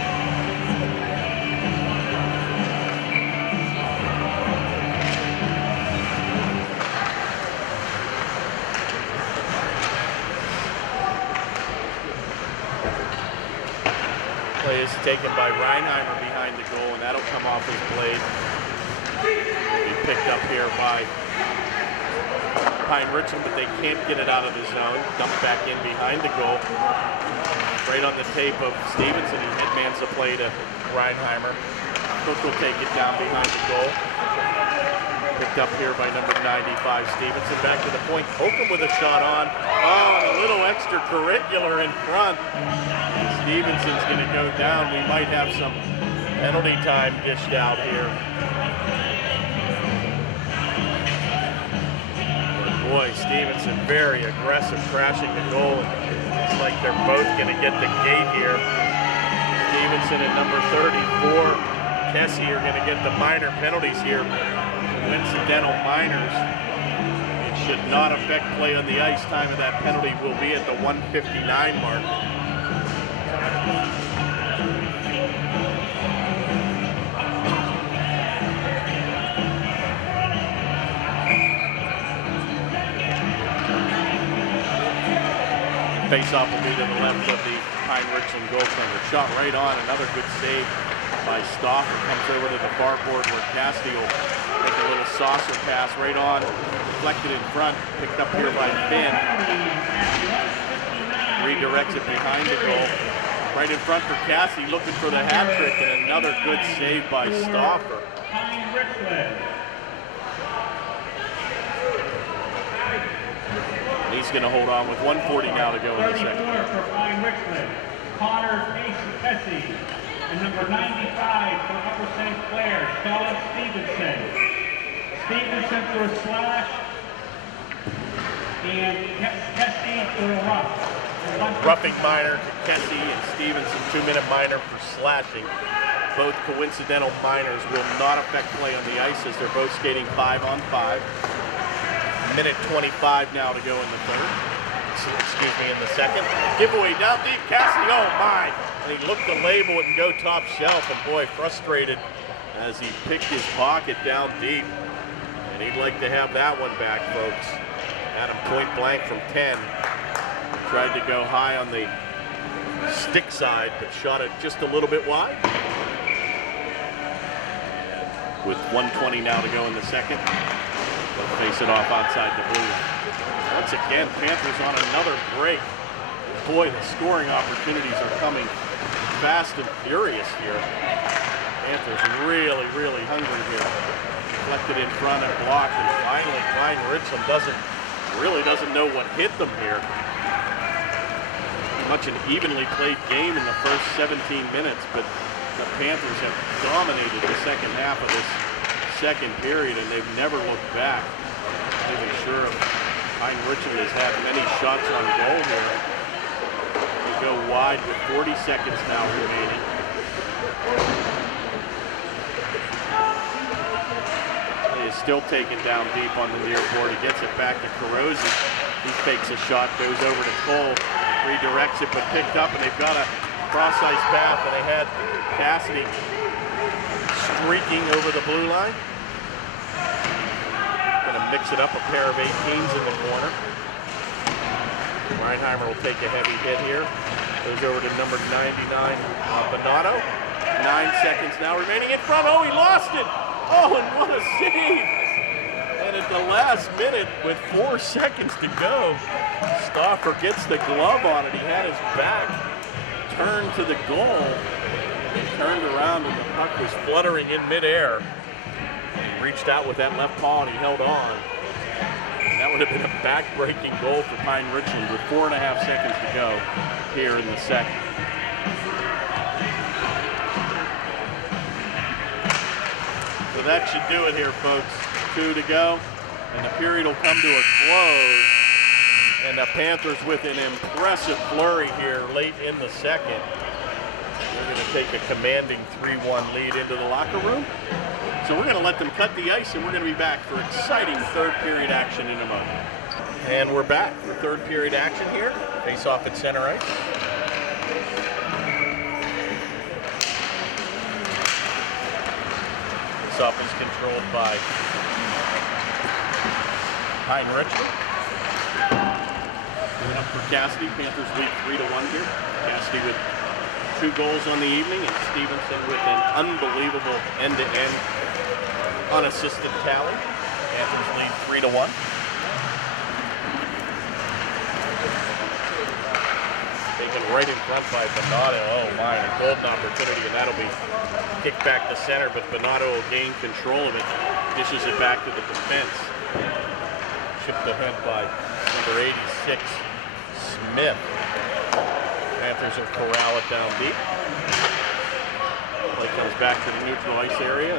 Play is taken by Reinheimer behind the goal, and that'll come off his blade. Be picked up here by Pine-Richland, but they can't get it out of the zone. Dumped back in behind the goal. Right on the tape of Stevenson, he headmans the play to Reinheimer. Cook will take it down behind the goal. Picked up here by number 95, Stevenson. Back to the point. Holcomb with a shot on. Oh, a little extracurricular in front. Stevenson's going to go down. We might have some penalty time dished out here. But boy, Stevenson very aggressive, crashing the goal. It's like they're both going to get the gate here. Stevenson and number 34, Kessie, are going to get the minor penalties here. Coincidental minors. It should not affect play on the ice. Time of that penalty will be at the 1:59 mark. Face-off will be to the left of the Pine-Richland goaltender. Shot right on. Another good save by Stauffer. Comes over to the far board where Cassidy will make a little saucer pass right on. Deflected in front. Picked up here by Finn. Redirects it behind the goal. Right in front for Cassidy, looking for the hat trick, and another good save by Stauffer. He's going to hold on with 1:40 now to go in the second. For Pine-Richland, Connor Casey, and number 95 for Upper St. Clair, Stella Stevenson. Stevenson for a slash, and Casey for a rough. Roughing minor to Kessie, and Stevenson 2-minute minor for slashing. Both coincidental minors will not affect play on the ice as they're both skating 5-on-5. Minute 25 now to go in the third. Excuse me, in the second. Giveaway down deep. Cassidy, oh my! And he looked to label it and go top shelf, and boy, frustrated as he picked his pocket down deep. And he'd like to have that one back, folks. Had him point blank from 10. Tried to go high on the stick side, but shot it just a little bit wide. With 1:20 now to go in the second. They'll face it off outside the blue. Once again, Panthers on another break. Boy, the scoring opportunities are coming fast and furious here. Panthers really, really hungry here. Deflected in front and blocked, and finally Pine-Richland really doesn't know what hit them here. Much an evenly played game in the first 17 minutes, but The Panthers have dominated the second half of this second period, and they've never looked back. I'm not even sure if Pine-Richland has had many shots on goal here. They go wide with 40 seconds now remaining. He is still taken down deep on the near board. He gets it back to Carosi. He takes a shot, goes over to Cole, redirects it, but picked up, and they've got a cross-ice path, and they had Cassidy streaking over the blue line. Gonna mix it up, a pair of 18s in the corner. Reinheimer will take a heavy hit here. Goes over to number 99, Bonato. 9 seconds now remaining in front. Oh, he lost it! Oh, and what a save! And at the last minute, with 4 seconds to go, Stauffer gets the glove on it. He had his back turned to the goal. He turned around and the puck was fluttering in midair. He reached out with that left paw and he held on. And that would have been a back-breaking goal for Pine-Richland with 4.5 seconds to go here in the second. So that should do it here, folks. 2 to go, and the period will come to a close. And the Panthers with an impressive flurry here late in the second. They're going to take a commanding 3-1 lead into the locker room. So we're going to let them cut the ice, and we're going to be back for exciting third period action in a moment. And we're back for third period action here. Face off at center ice. Face off is controlled by Pine-Richland. Moving up for Cassidy. Panthers lead 3-1 here. Cassidy with 2 goals on the evening, and Stevenson with an unbelievable end-to-end unassisted tally. Panthers lead 3-1. Taken right in front by Bonato. Oh my, a golden opportunity, and that'll be kicked back to center, but Bonato will gain control of it. Dishes it back to the defense. Chipped ahead by number 86, Smith. Panthers will corral it down deep. Play comes back to the neutral ice area.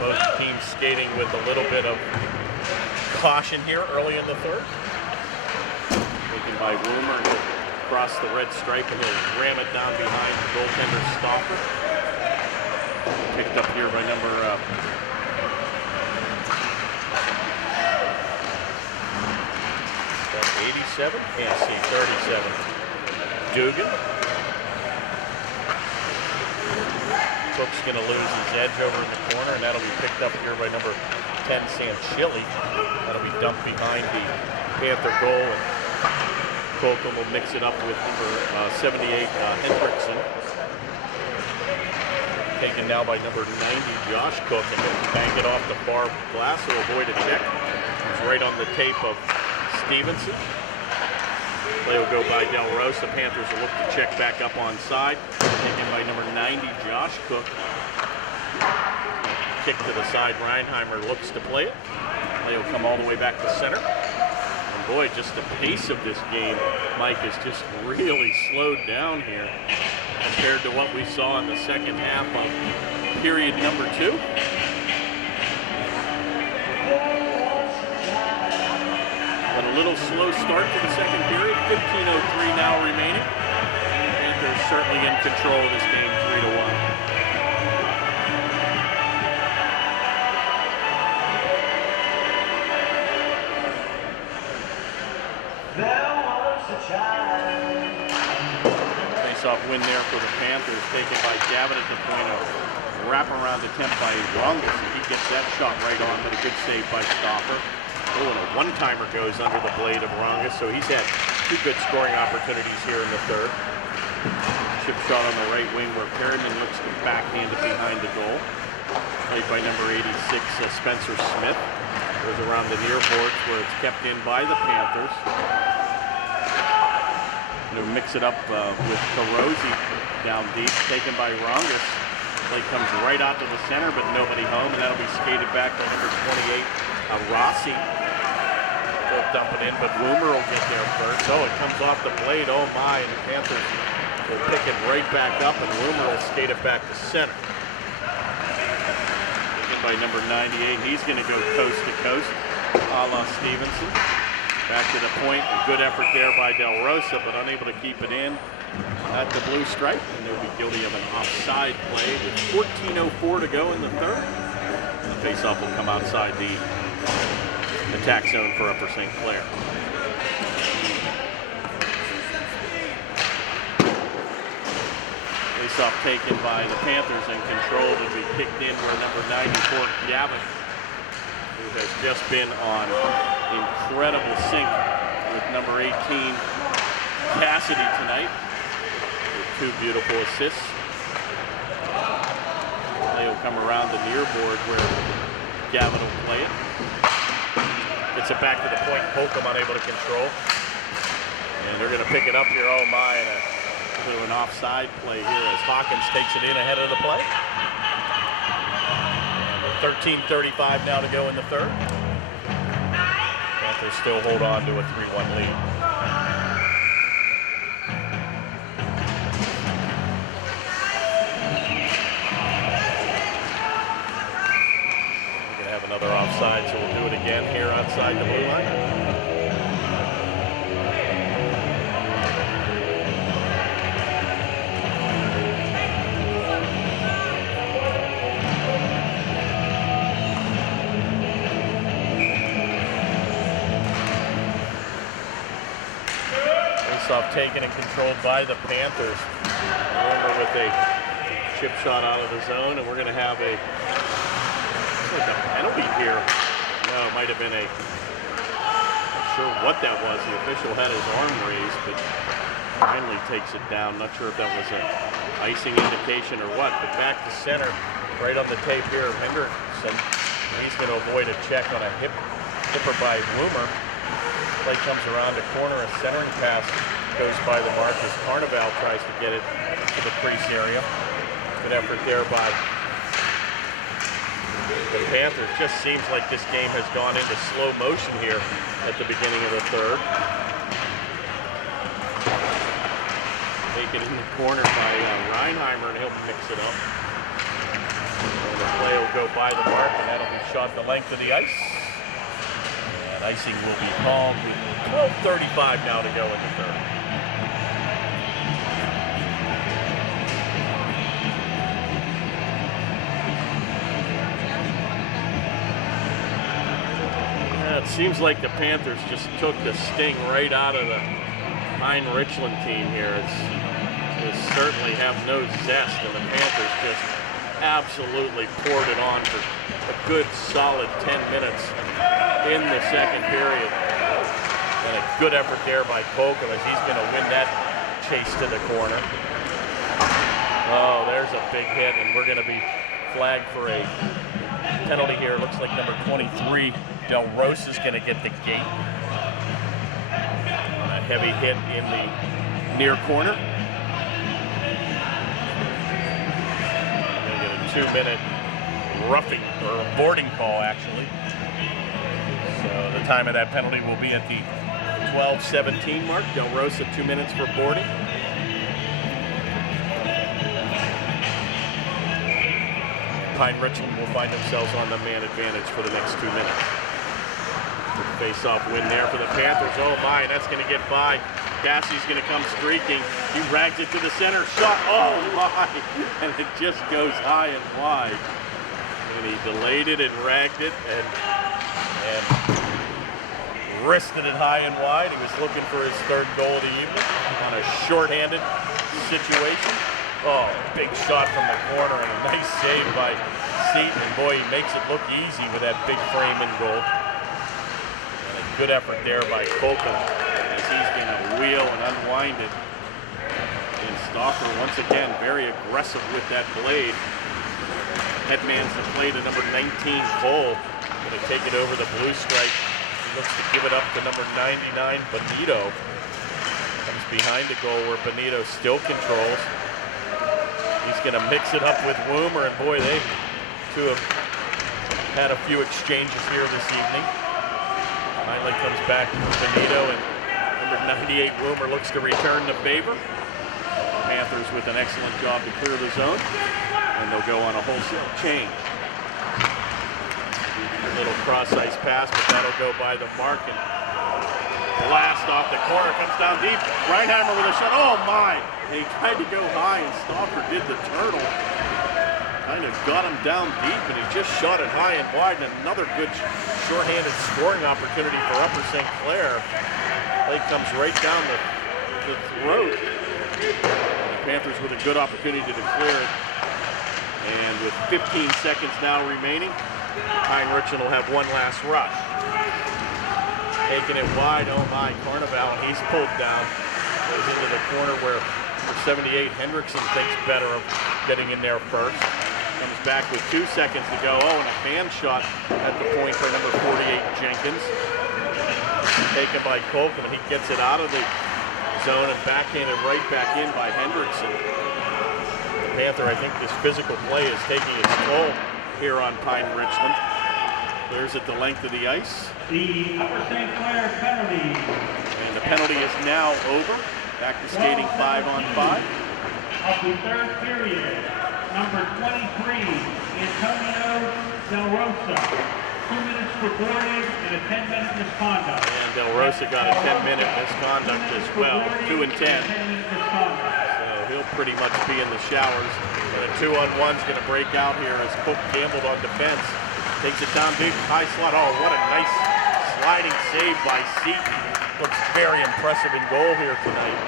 Both teams skating with a little bit of caution here early in the third. Taken by Woomer and across the red stripe, and he'll ram it down behind the goaltender Stauffer. Picked up here by number 87? Can't see. 37. Dugan. Cook's going to lose his edge over in the corner, and that'll be picked up here by number 10, Sanchilli. That'll be dumped behind the Panther goal, and Colton will mix it up with number 78, Hendrickson. Taken now by number 90, Josh Cook, and he'll bang it off the far glass to avoid a check. It's right on the tape of Stevenson. Play will go by Del Rosa. Panthers will look to check back up on side. Taken by number 90, Josh Cook. Kick to the side. Reinheimer looks to play it. Play will come all the way back to center. And boy, just the pace of this game, Mike, is just really slowed down here compared to what we saw in the second half of period number 2. But a little slow start to the second period. 15:03 now remaining. Panthers certainly in control of this game, 3-1. Face-off win there for the Panthers, taken by Gavin at the point of wraparound attempt by Rongus. He gets that shot right on, but a good save by Stauffer. Oh, and a one-timer goes under the blade of Rongus, so he's had 2 good scoring opportunities here in the third. Chip shot on the right wing where Perryman looks to backhand it behind the goal. Played by number 86, Spencer Smith. Goes around the near boards where it's kept in by the Panthers. They'll mix it up with Carosi down deep, taken by Rongus. Play comes right out to the center, but nobody home, and that'll be skated back by number 28, Rossi. They'll dump it in, but Woomer will get there first. Oh, it comes off the blade. Oh my, and the Panthers will pick it right back up, and Woomer will skate it back to center. Taken by number 98. He's going to go coast to coast, a la Stevenson. Back to the point. A good effort there by Del Rosa, but unable to keep it in at the blue stripe. And they'll be guilty of an offside play with 14:04 to go in the third. The face-off will come outside the attack zone for Upper St. Clair. Face-off taken by the Panthers and control to be kicked in where number 94, Gavin, who has just been on incredible sync with number 18, Cassidy tonight, with 2 beautiful assists. Play will come around the near board where Gavin will play it. Gets it back to the point, Holcomb unable to control. And they're going to pick it up here, oh my, and a bit of an offside play here as Hawkins takes it in ahead of the play. 13:35 now to go in the third. Panthers still hold on to a 3-1 lead. We're going to have another offside, so we'll do it again here outside the blue line. Off taken and controlled by the Panthers. Over with a chip shot out of the zone, and we're going to have a, looks like a penalty here. No, it might have been a, not sure what that was. The official had his arm raised, but finally takes it down. Not sure if that was an icing indication or what, but back to center, right on the tape here, Henderson. He's going to avoid a check on a hipper by Woomer. Play comes around the corner, a centering pass goes by the mark as Carnival tries to get it to the crease area. Good effort there by the Panthers. Just seems like this game has gone into slow motion here at the beginning of the third. Taken in the corner by Reinheimer, and he'll mix it up. And the play will go by the mark, and that'll be shot the length of the ice. And icing will be called with 12:35 now to go in the third. It seems like the Panthers just took the sting right out of the Pine-Richland team here. They certainly have no zest, and the Panthers just absolutely poured it on for a good solid 10 minutes in the second period. And a good effort there by Kokum as he's going to win that chase to the corner. Oh, there's a big hit, and we're going to be flagged for a penalty here. Looks like number 23, Del Rosa, is going to get the gate on a heavy hit in the near corner. Going to get a 2-minute roughing, or a boarding call actually. So the time of that penalty will be at the 12:17 mark. Del Rosa 2 minutes for boarding. Pine-Richland will find themselves on the man advantage for the next 2 minutes. Face-off win there for the Panthers. Oh my, that's going to get by. Cassie's going to come streaking. He rags it to the center. Shot. Oh my! And it just goes high and wide. And he delayed it and ragged it and wristed it high and wide. He was looking for his third goal of the evening on a shorthanded situation. Oh, big shot from the corner and a nice save by Seaton. And boy, he makes it look easy with that big frame in goal. And a good effort there by Kokum as he's going to wheel and unwind it. And Stauffer once again very aggressive with that blade. Headmans the play to number 19, Cole. Going to take it over the blue stripe. He looks to give it up to number 99, Benito. Comes behind the goal where Benito still controls. He's going to mix it up with Woomer, and boy, they two have had a few exchanges here this evening. Finally comes back to Benito, and number 98, Woomer, looks to return the favor. Panthers with an excellent job to clear the zone, and they'll go on a wholesale change. A little cross-ice pass, but that'll go by the mark, and blast off the corner, comes down deep. Reinheimer with a shot, oh my! And he tried to go high, and Stauffer did the turtle. Kind of got him down deep, and he just shot it high and wide, and another good shorthanded scoring opportunity for Upper St. Clair. Play comes right down the throat. And the Panthers with a good opportunity to clear it. And with 15 seconds now remaining, Pine-Richland will have one last rush. Taking it wide, oh my, Carnival, he's pulled down. Goes into the corner where number 78, Hendrickson thinks better of getting in there first. Comes back with 2 seconds to go. Oh, and a fan shot at the point for number 48, Jenkins. Taken by Colcom, and he gets it out of the zone and backhanded right back in by Hendrickson. The Panther, I think this physical play is taking its toll here on Pine-Richland. Clears it the length of the ice. The Upper St. Clair penalty. And the penalty is now over. Back to skating 5-on-5. Of the third period, number 23, Antonio Del Rosa. 2 minutes for boarding and a 10-minute misconduct. And Del Rosa got a 10-minute misconduct as well. 2 and 10. So he'll pretty much be in the showers. And a 2-on-1's going to break out here as Cook gambled on defense. Takes it down deep, high slot. Oh, what a nice sliding save by Seaton. Looks very impressive in goal here tonight.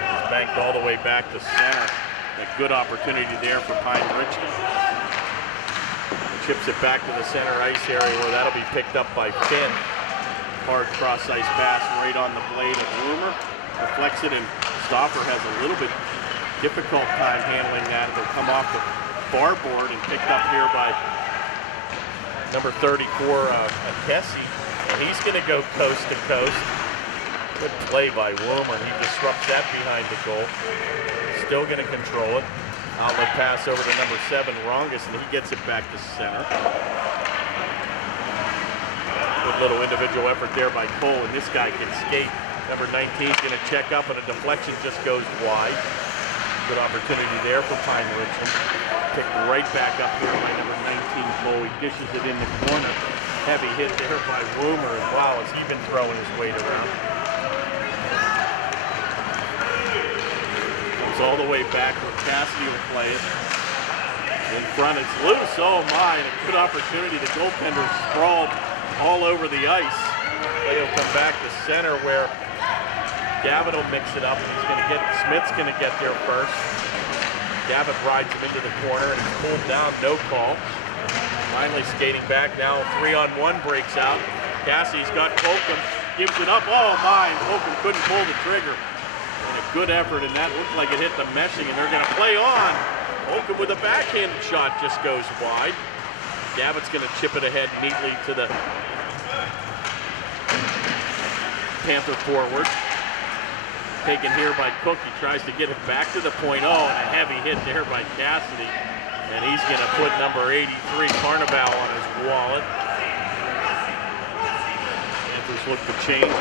He's banked all the way back to center. A good opportunity there for Pine-Richland. Chips it back to the center ice area where that'll be picked up by Finn. Hard cross-ice pass right on the blade of Rumer. Deflects it, and Stauffer has a little bit difficult time handling that. It'll come off the far board and picked up here by number 34, Kessie. And he's going to go coast to coast. Good play by Rumer, and he disrupts that behind the goal. Still going to control it. Outlet pass over to number 7, Rongus, and he gets it back to center. Good little individual effort there by Cole, and this guy can skate. Number 19 is going to check up, and a deflection just goes wide. Good opportunity there for Pine-Richland. Picked right back up here by number 19, Cole. He dishes it in the corner. Heavy hit there by Rumer, and wow, has he been throwing his weight around. All the way back where Cassidy will play it. In front, it's loose. Oh my, and a good opportunity. The goaltender sprawled all over the ice. Play will come back to center where Gavin will mix it up. He's going to get, Smith's going to get there first. Gavin rides him into the corner and he's pulled down, no call. Finally skating back now, 3-on-1 breaks out. Cassie's got Colcom, gives it up. Oh my, Colcom couldn't pull the trigger. And a good effort, and that looked like it hit the meshing, and they're going to play on. Colcom with a backhanded shot just goes wide. Gavitt's going to chip it ahead neatly to the Panther forward. Taken here by Cook. He tries to get it back to the point. Oh, and a heavy hit there by Cassidy. And he's going to put number 83, Carnival, on his wallet. Panthers look to change.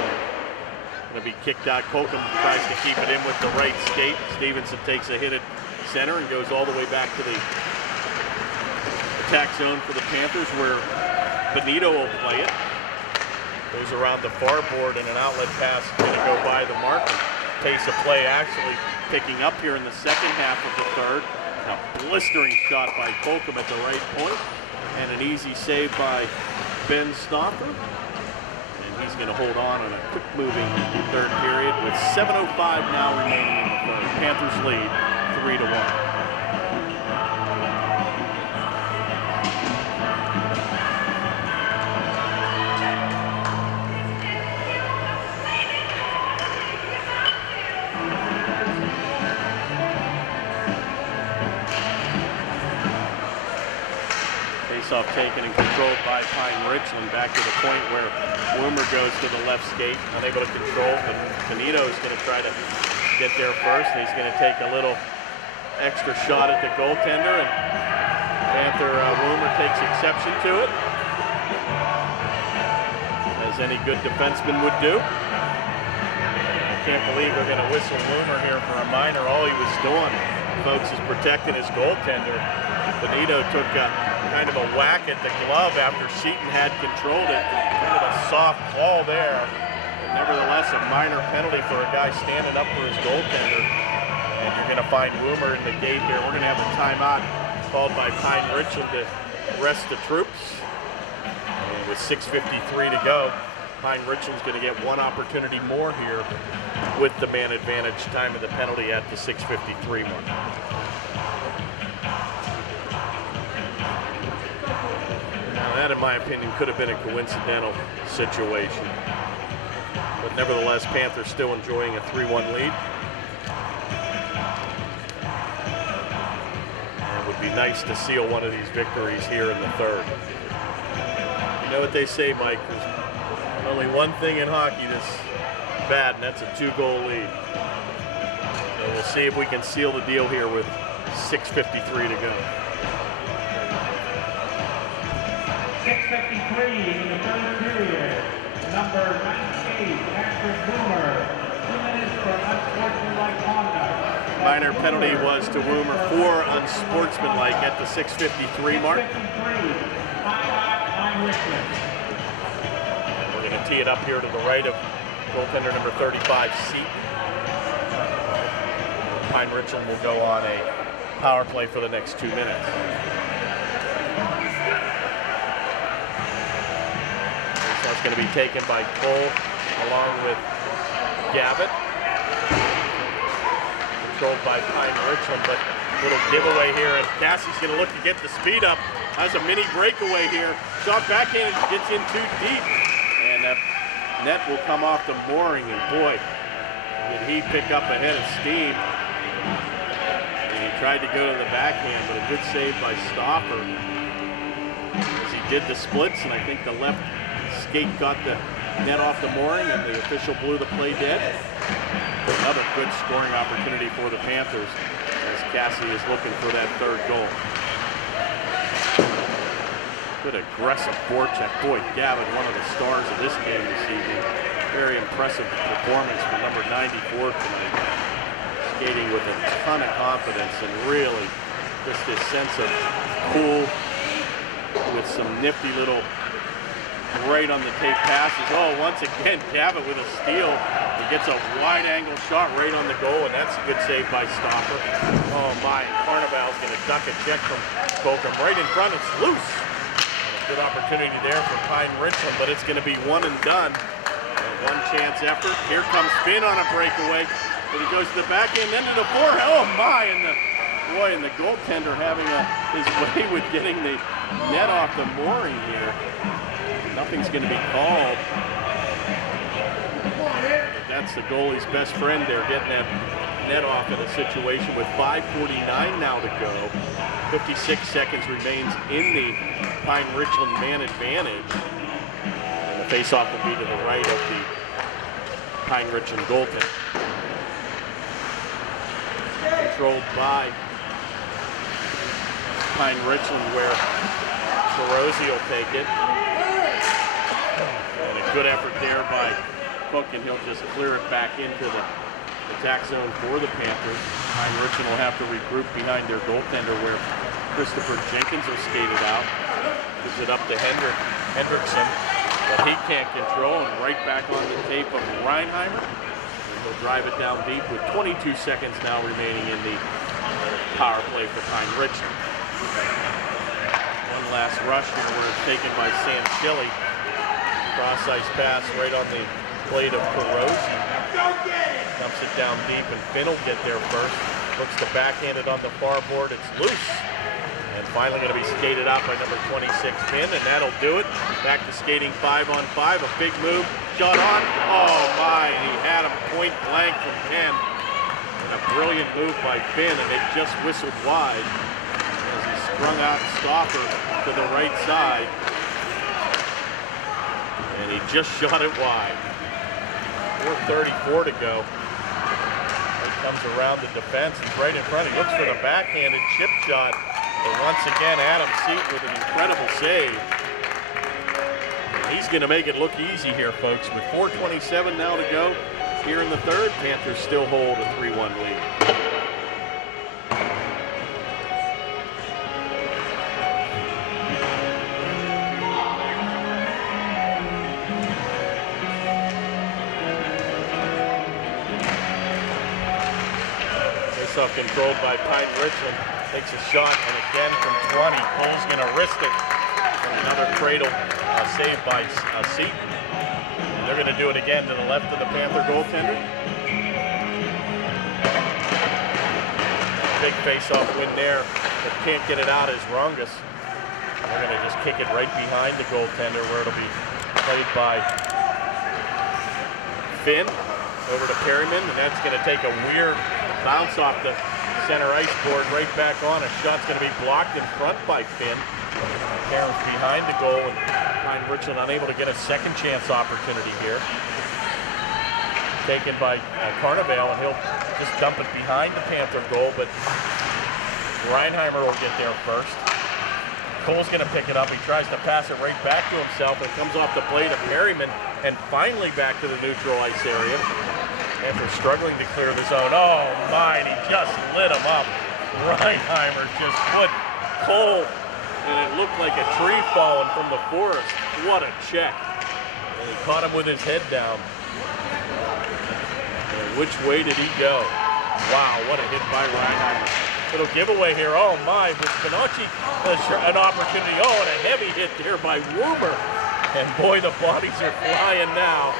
Going to be kicked out. Colcom tries to keep it in with the right skate. Stevenson takes a hit at center and goes all the way back to the attack zone for the Panthers, where Benito will play it. Goes around the far board, and an outlet pass going to go by the mark. Pace of play actually picking up here in the second half of the third. A blistering shot by Colcom at the right point, and an easy save by Ben Stauffer. He's going to hold on a quick-moving third period with 7:05 now remaining in the third. Panthers lead 3-1. Face-off taken and controlled by Pine-Richland, back to the point where Woomer goes to the left skate, unable to control, but Benito is going to try to get there first, and he's going to take a little extra shot at the goaltender, and Panther Woomer takes exception to it, as any good defenseman would do. can't believe they're going to whistle Loomer here for a minor. All he was doing, folks, is protecting his goaltender. Benito took kind of a whack at the glove after Seaton had controlled it. Kind of a soft call there. But nevertheless, a minor penalty for a guy standing up for his goaltender. And you're going to find Loomer in the gate here. We're going to have a timeout called by Pine-Richland to rest the troops. And with 6:53 to go, Pine-Richland's going to get one opportunity more here with the man advantage time of the penalty at the 6:53 mark. Now that, in my opinion, could have been a coincidental situation. But nevertheless, Panthers still enjoying a 3-1 lead. And it would be nice to seal one of these victories here in the third. You know what they say, Mike? There's only one thing in hockey that's bad, and that's a 2-goal lead. So we'll see if we can seal the deal here with 6:53 to go. 6:53 in the third period. Number 98, Patrick Boomer. 2 minutes for unsportsmanlike conduct. Minor penalty was to Woomer for unsportsmanlike at the 6:53 mark. 6:53, Pine-Richland. We're going to tee it up here to the right of goaltender number 35, Seaton. Pine-Richland will go on a power play for the next 2 minutes. So it's going to be taken by Cole along with Gavitt. Controlled by Pine-Richland, but a little giveaway here, and Cassie's going to look to get the speed up. Has a mini breakaway here. Shot backhand, gets in too deep, and that net will come off the mooring, and boy, did he pick up a head of steam. And he tried to go to the backhand, but a good save by Stoffer as he did the splits, and I think the left skate got the net off the mooring, and the official blew the play dead. Another good scoring opportunity for the Panthers as Cassie is looking for that third goal. Good aggressive forecheck. Boy, Gavitt, one of the stars of this game this evening. Very impressive performance for number 94 tonight. Skating with a ton of confidence and really just this sense of cool with some nifty little right on the tape passes. Oh, once again, Gavitt with a steal. He gets a wide angle shot right on the goal, and that's a good save by Stoffer. Oh my, Carnival's going to duck a check from Colcom right in front. It's loose. Good opportunity there for Pine-Richland, but it's going to be one and done. One chance effort. Here comes Finn on a breakaway, but he goes to the backhand, then to the forehand. Oh my, and the goaltender having his way with getting the net off the mooring here. Nothing's going to be called. But that's the goalie's best friend there, getting that net off in a situation with 5:49 now to go. 56 seconds remains in the Pine-Richland man advantage. And the faceoff will be to the right of the Pine-Richland goaltender. Controlled by Pine-Richland, where Carosi will take it. And a good effort there by Cook, and he'll just clear it back into the attack zone for the Panthers. Pine-Richland will have to regroup behind their goaltender, where Christopher Jenkins will skate it out. Gives it up to Hendrickson, but he can't control, and right back on the tape of Reinheimer. And he'll drive it down deep with 22 seconds now remaining in the power play for Pine-Richland. One last rush here where it's taken by Sam Shilley. Cross-ice pass right on the plate of Carosi. Dumps it down deep, and Finn will get there first. Looks to backhand it on the far board. It's loose. And finally going to be skated out by number 26, Finn, and that'll do it. Back to skating 5-on-5. A big move. Shot on. Oh my, he had him point blank from 10. And a brilliant move by Finn, and it just whistled wide as he sprung out Stoffer to the right side. And he just shot it wide. 4:34 to go. He comes around the defense. He's right in front. He looks for the backhanded chip shot. But once again, Adam Seaton with an incredible save. He's going to make it look easy here, folks. With 4:27 now to go, here in the third. Panthers still hold a 3-1 lead. Face-off controlled by Pine-Richland. Takes a shot, and again from 20. Cole's going to wrist it. Another cradle saved by Seaton. And they're going to do it again to the left of the Panther goaltender. Big face-off win there, but can't get it out is Rungus. They're going to just kick it right behind the goaltender where it'll be played by Finn over to Perryman, and that's going to take a weird bounce off the center ice board right back on. A shot's going to be blocked in front by Finn. Karen's behind the goal, and Pine-Richland unable to get a second chance opportunity here. Taken by Carnevale, and he'll just dump it behind the Panther goal, but Reinheimer will get there first. Cole's going to pick it up. He tries to pass it right back to himself. It comes off the blade of Perryman, and finally back to the neutral ice area. After struggling to clear the zone. Oh my, he just lit him up. Reinheimer just put Cole, and it looked like a tree falling from the forest. What a check. And he caught him with his head down. And which way did he go? Wow, what a hit by Reinheimer. Little giveaway here. Oh my, but Pinocchi has an opportunity. Oh, and a heavy hit there by Woomer. And boy, the bodies are flying now.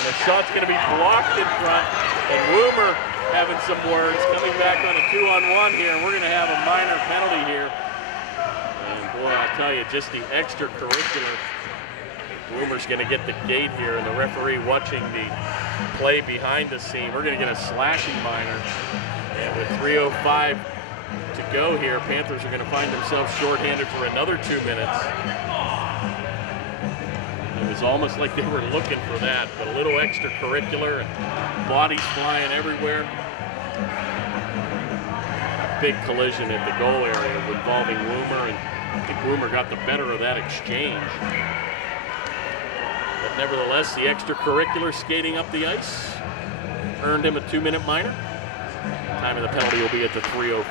And the shot's going to be blocked in front, and Woomer having some words, coming back on a 2-on-1 here, and we're going to have a minor penalty here. And boy, I'll tell you, just the extracurricular. Woomer's going to get the gate here, and the referee watching the play behind the scene. We're going to get a slashing minor. And with 3:05 to go here, Panthers are going to find themselves shorthanded for another 2 minutes. It was almost like they were looking for that, but a little extracurricular and bodies flying everywhere. A big collision at the goal area involving Woomer, and I think Woomer got the better of that exchange. But nevertheless, the extracurricular skating up the ice earned him a 2-minute minor. Time of the penalty will be at the 3:05.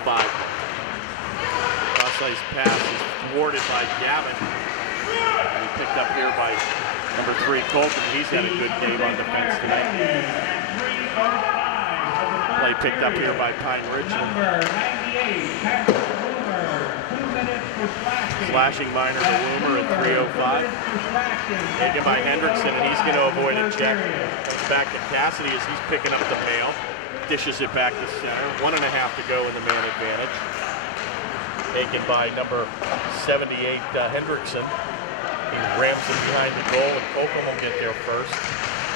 Cross-ice pass is thwarted by Gavin. And he picked up here by number 3, Colton. He's had a good game on defense tonight. Play picked up here by Pine-Richland. Slashing minor to Woomer at 3:05. Taken by Hendrickson, and he's going to avoid a check. Comes back to Cassidy as he's picking up the pail. Dishes it back to center. 1.5 to go in the man advantage. Taken by number 78, Hendrickson. He rams it behind the goal, and Kokum will get there first.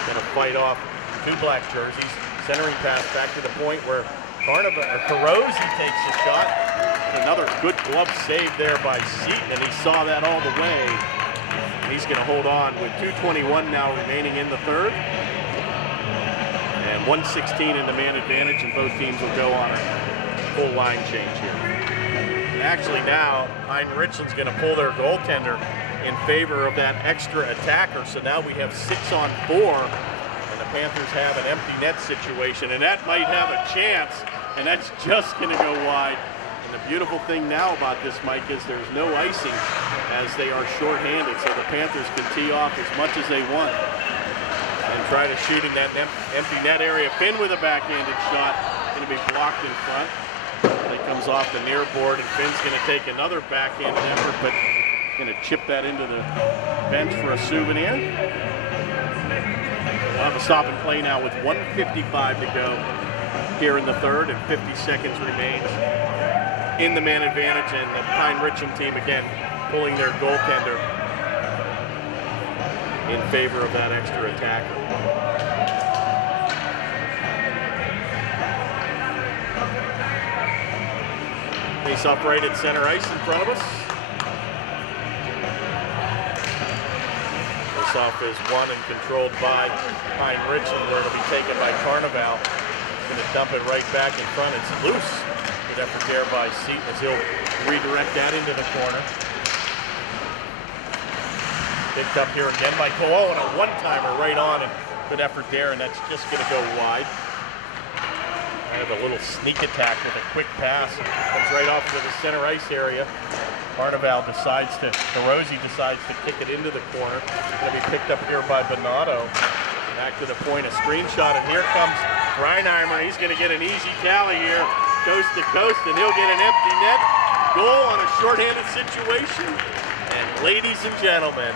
Going to fight off 2 black jerseys. Centering pass back to the point where Carosi takes a shot. Another good glove save there by Seaton, and he saw that all the way. He's going to hold on with 2:21 now remaining in the third. And 1:16 in the man advantage, and both teams will go on a full line change here. And actually now, Pine-Richland's going to pull their goaltender in favor of that extra attacker, so now we have 6-on-4, and the Panthers have an empty net situation, and that might have a chance, and that's just going to go wide. And the beautiful thing now about this, Mike, is there's no icing as they are shorthanded, so the Panthers can tee off as much as they want and try to shoot in that empty net area. Finn with a backhanded shot, going to be blocked in front. It comes off the near board, and Finn's going to take another backhanded effort, but going to chip that into the bench for a souvenir. We'll have a stop and play now with 1:55 to go here in the third, and 50 seconds remains in the man advantage, and the Pine-Richland team again pulling their goaltender in favor of that extra attacker. Face up right at center ice in front of us. Face off is won and controlled by Pine-Richland, where it'll be taken by Carnevale. Going to dump it right back in front. It's loose. Good effort there by Seaton as he'll redirect that into the corner. Picked up here again by Cole, and a one-timer right on, and Good effort there, and that's just going to go wide. Kind of a little sneak attack with a quick pass. Comes right off to the center ice area. Carnival DeRosie decides to kick it into the corner. Going to be picked up here by Bonato. Back to the point, a screenshot, and here comes Reinheimer. He's going to get an easy tally here, coast to coast, and he'll get an empty net goal on a shorthanded situation. And ladies and gentlemen,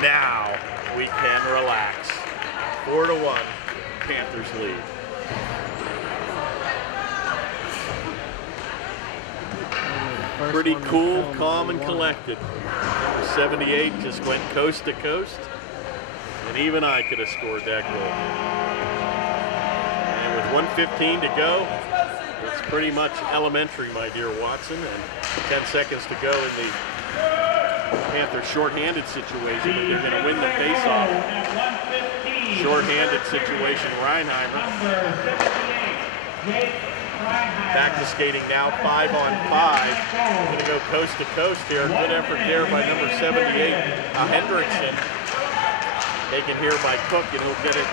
now we can relax. 4-1, Panthers lead. Pretty cool, calm, and collected. Number 78 just went coast to coast, and even I could have scored that goal. And with 1:15 to go, it's pretty much elementary, my dear Watson, and 10 seconds to go in the Panthers shorthanded situation, but they're going to win the faceoff. Shorthanded situation, Reinheimer. Back to skating now, 5-on-5. Going to go coast to coast here. Good effort there by number 78, Hendrickson. Taken here by Cook, and he'll get it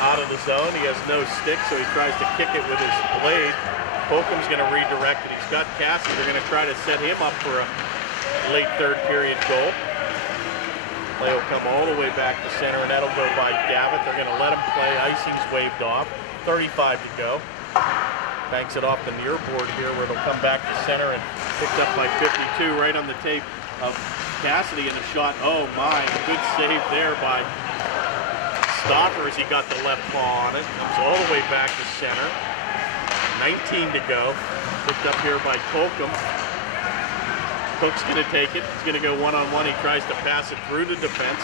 out of the zone. He has no stick, so he tries to kick it with his blade. Holcomb's going to redirect it. He's got Cassie. They're going to try to set him up for a late third period goal. Play will come all the way back to center, and that'll go by Gavitt. They're going to let him play. Icing's waved off. 35 to go. Banks it off the near board here, where it'll come back to center and picked up by 52 right on the tape of Cassidy, and the shot, oh my, good save there by Stoffer as he got the left paw on it. Comes all the way back to center. 19 to go. Picked up here by Holcomb. Cook's going to take it. He's going to go one-on-one. He tries to pass it through the defense.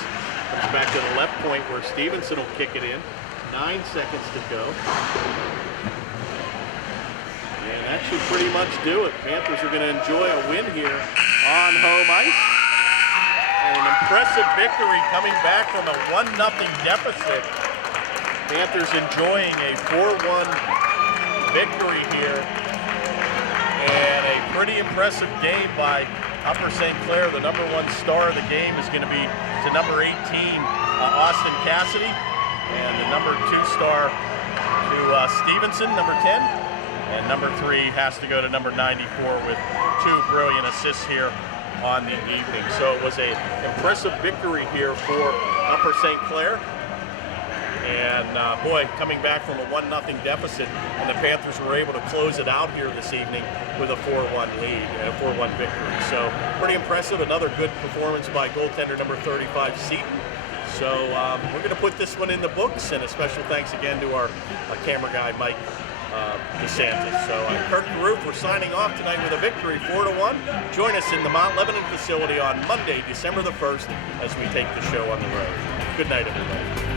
Comes back to the left point where Stevenson will kick it in. 9 seconds to go. And that should pretty much do it. Panthers are going to enjoy a win here on home ice. And an impressive victory coming back from a 1-0 deficit. Panthers enjoying a 4-1 victory here. And a pretty impressive game by Upper St. Clair. The number 1 star of the game is going to be to number 18, Austin Cassidy. And the number 2 star to Stevenson, number 10. And number 3 has to go to number 94 with 2 brilliant assists here on the evening. So it was an impressive victory here for Upper St. Clair. And boy, coming back from a 1-0 deficit, and the Panthers were able to close it out here this evening with a 4-1 lead, a 4-1 victory. So pretty impressive. Another good performance by goaltender number 35, Seaton. So we're going to put this one in the books, and a special thanks again to our camera guy, Mike DeSantis. So Kirk Carruth, we're signing off tonight with a victory, 4-1. Join us in the Mount Lebanon facility on Monday, December the 1st, as we take the show on the road. Good night, everybody.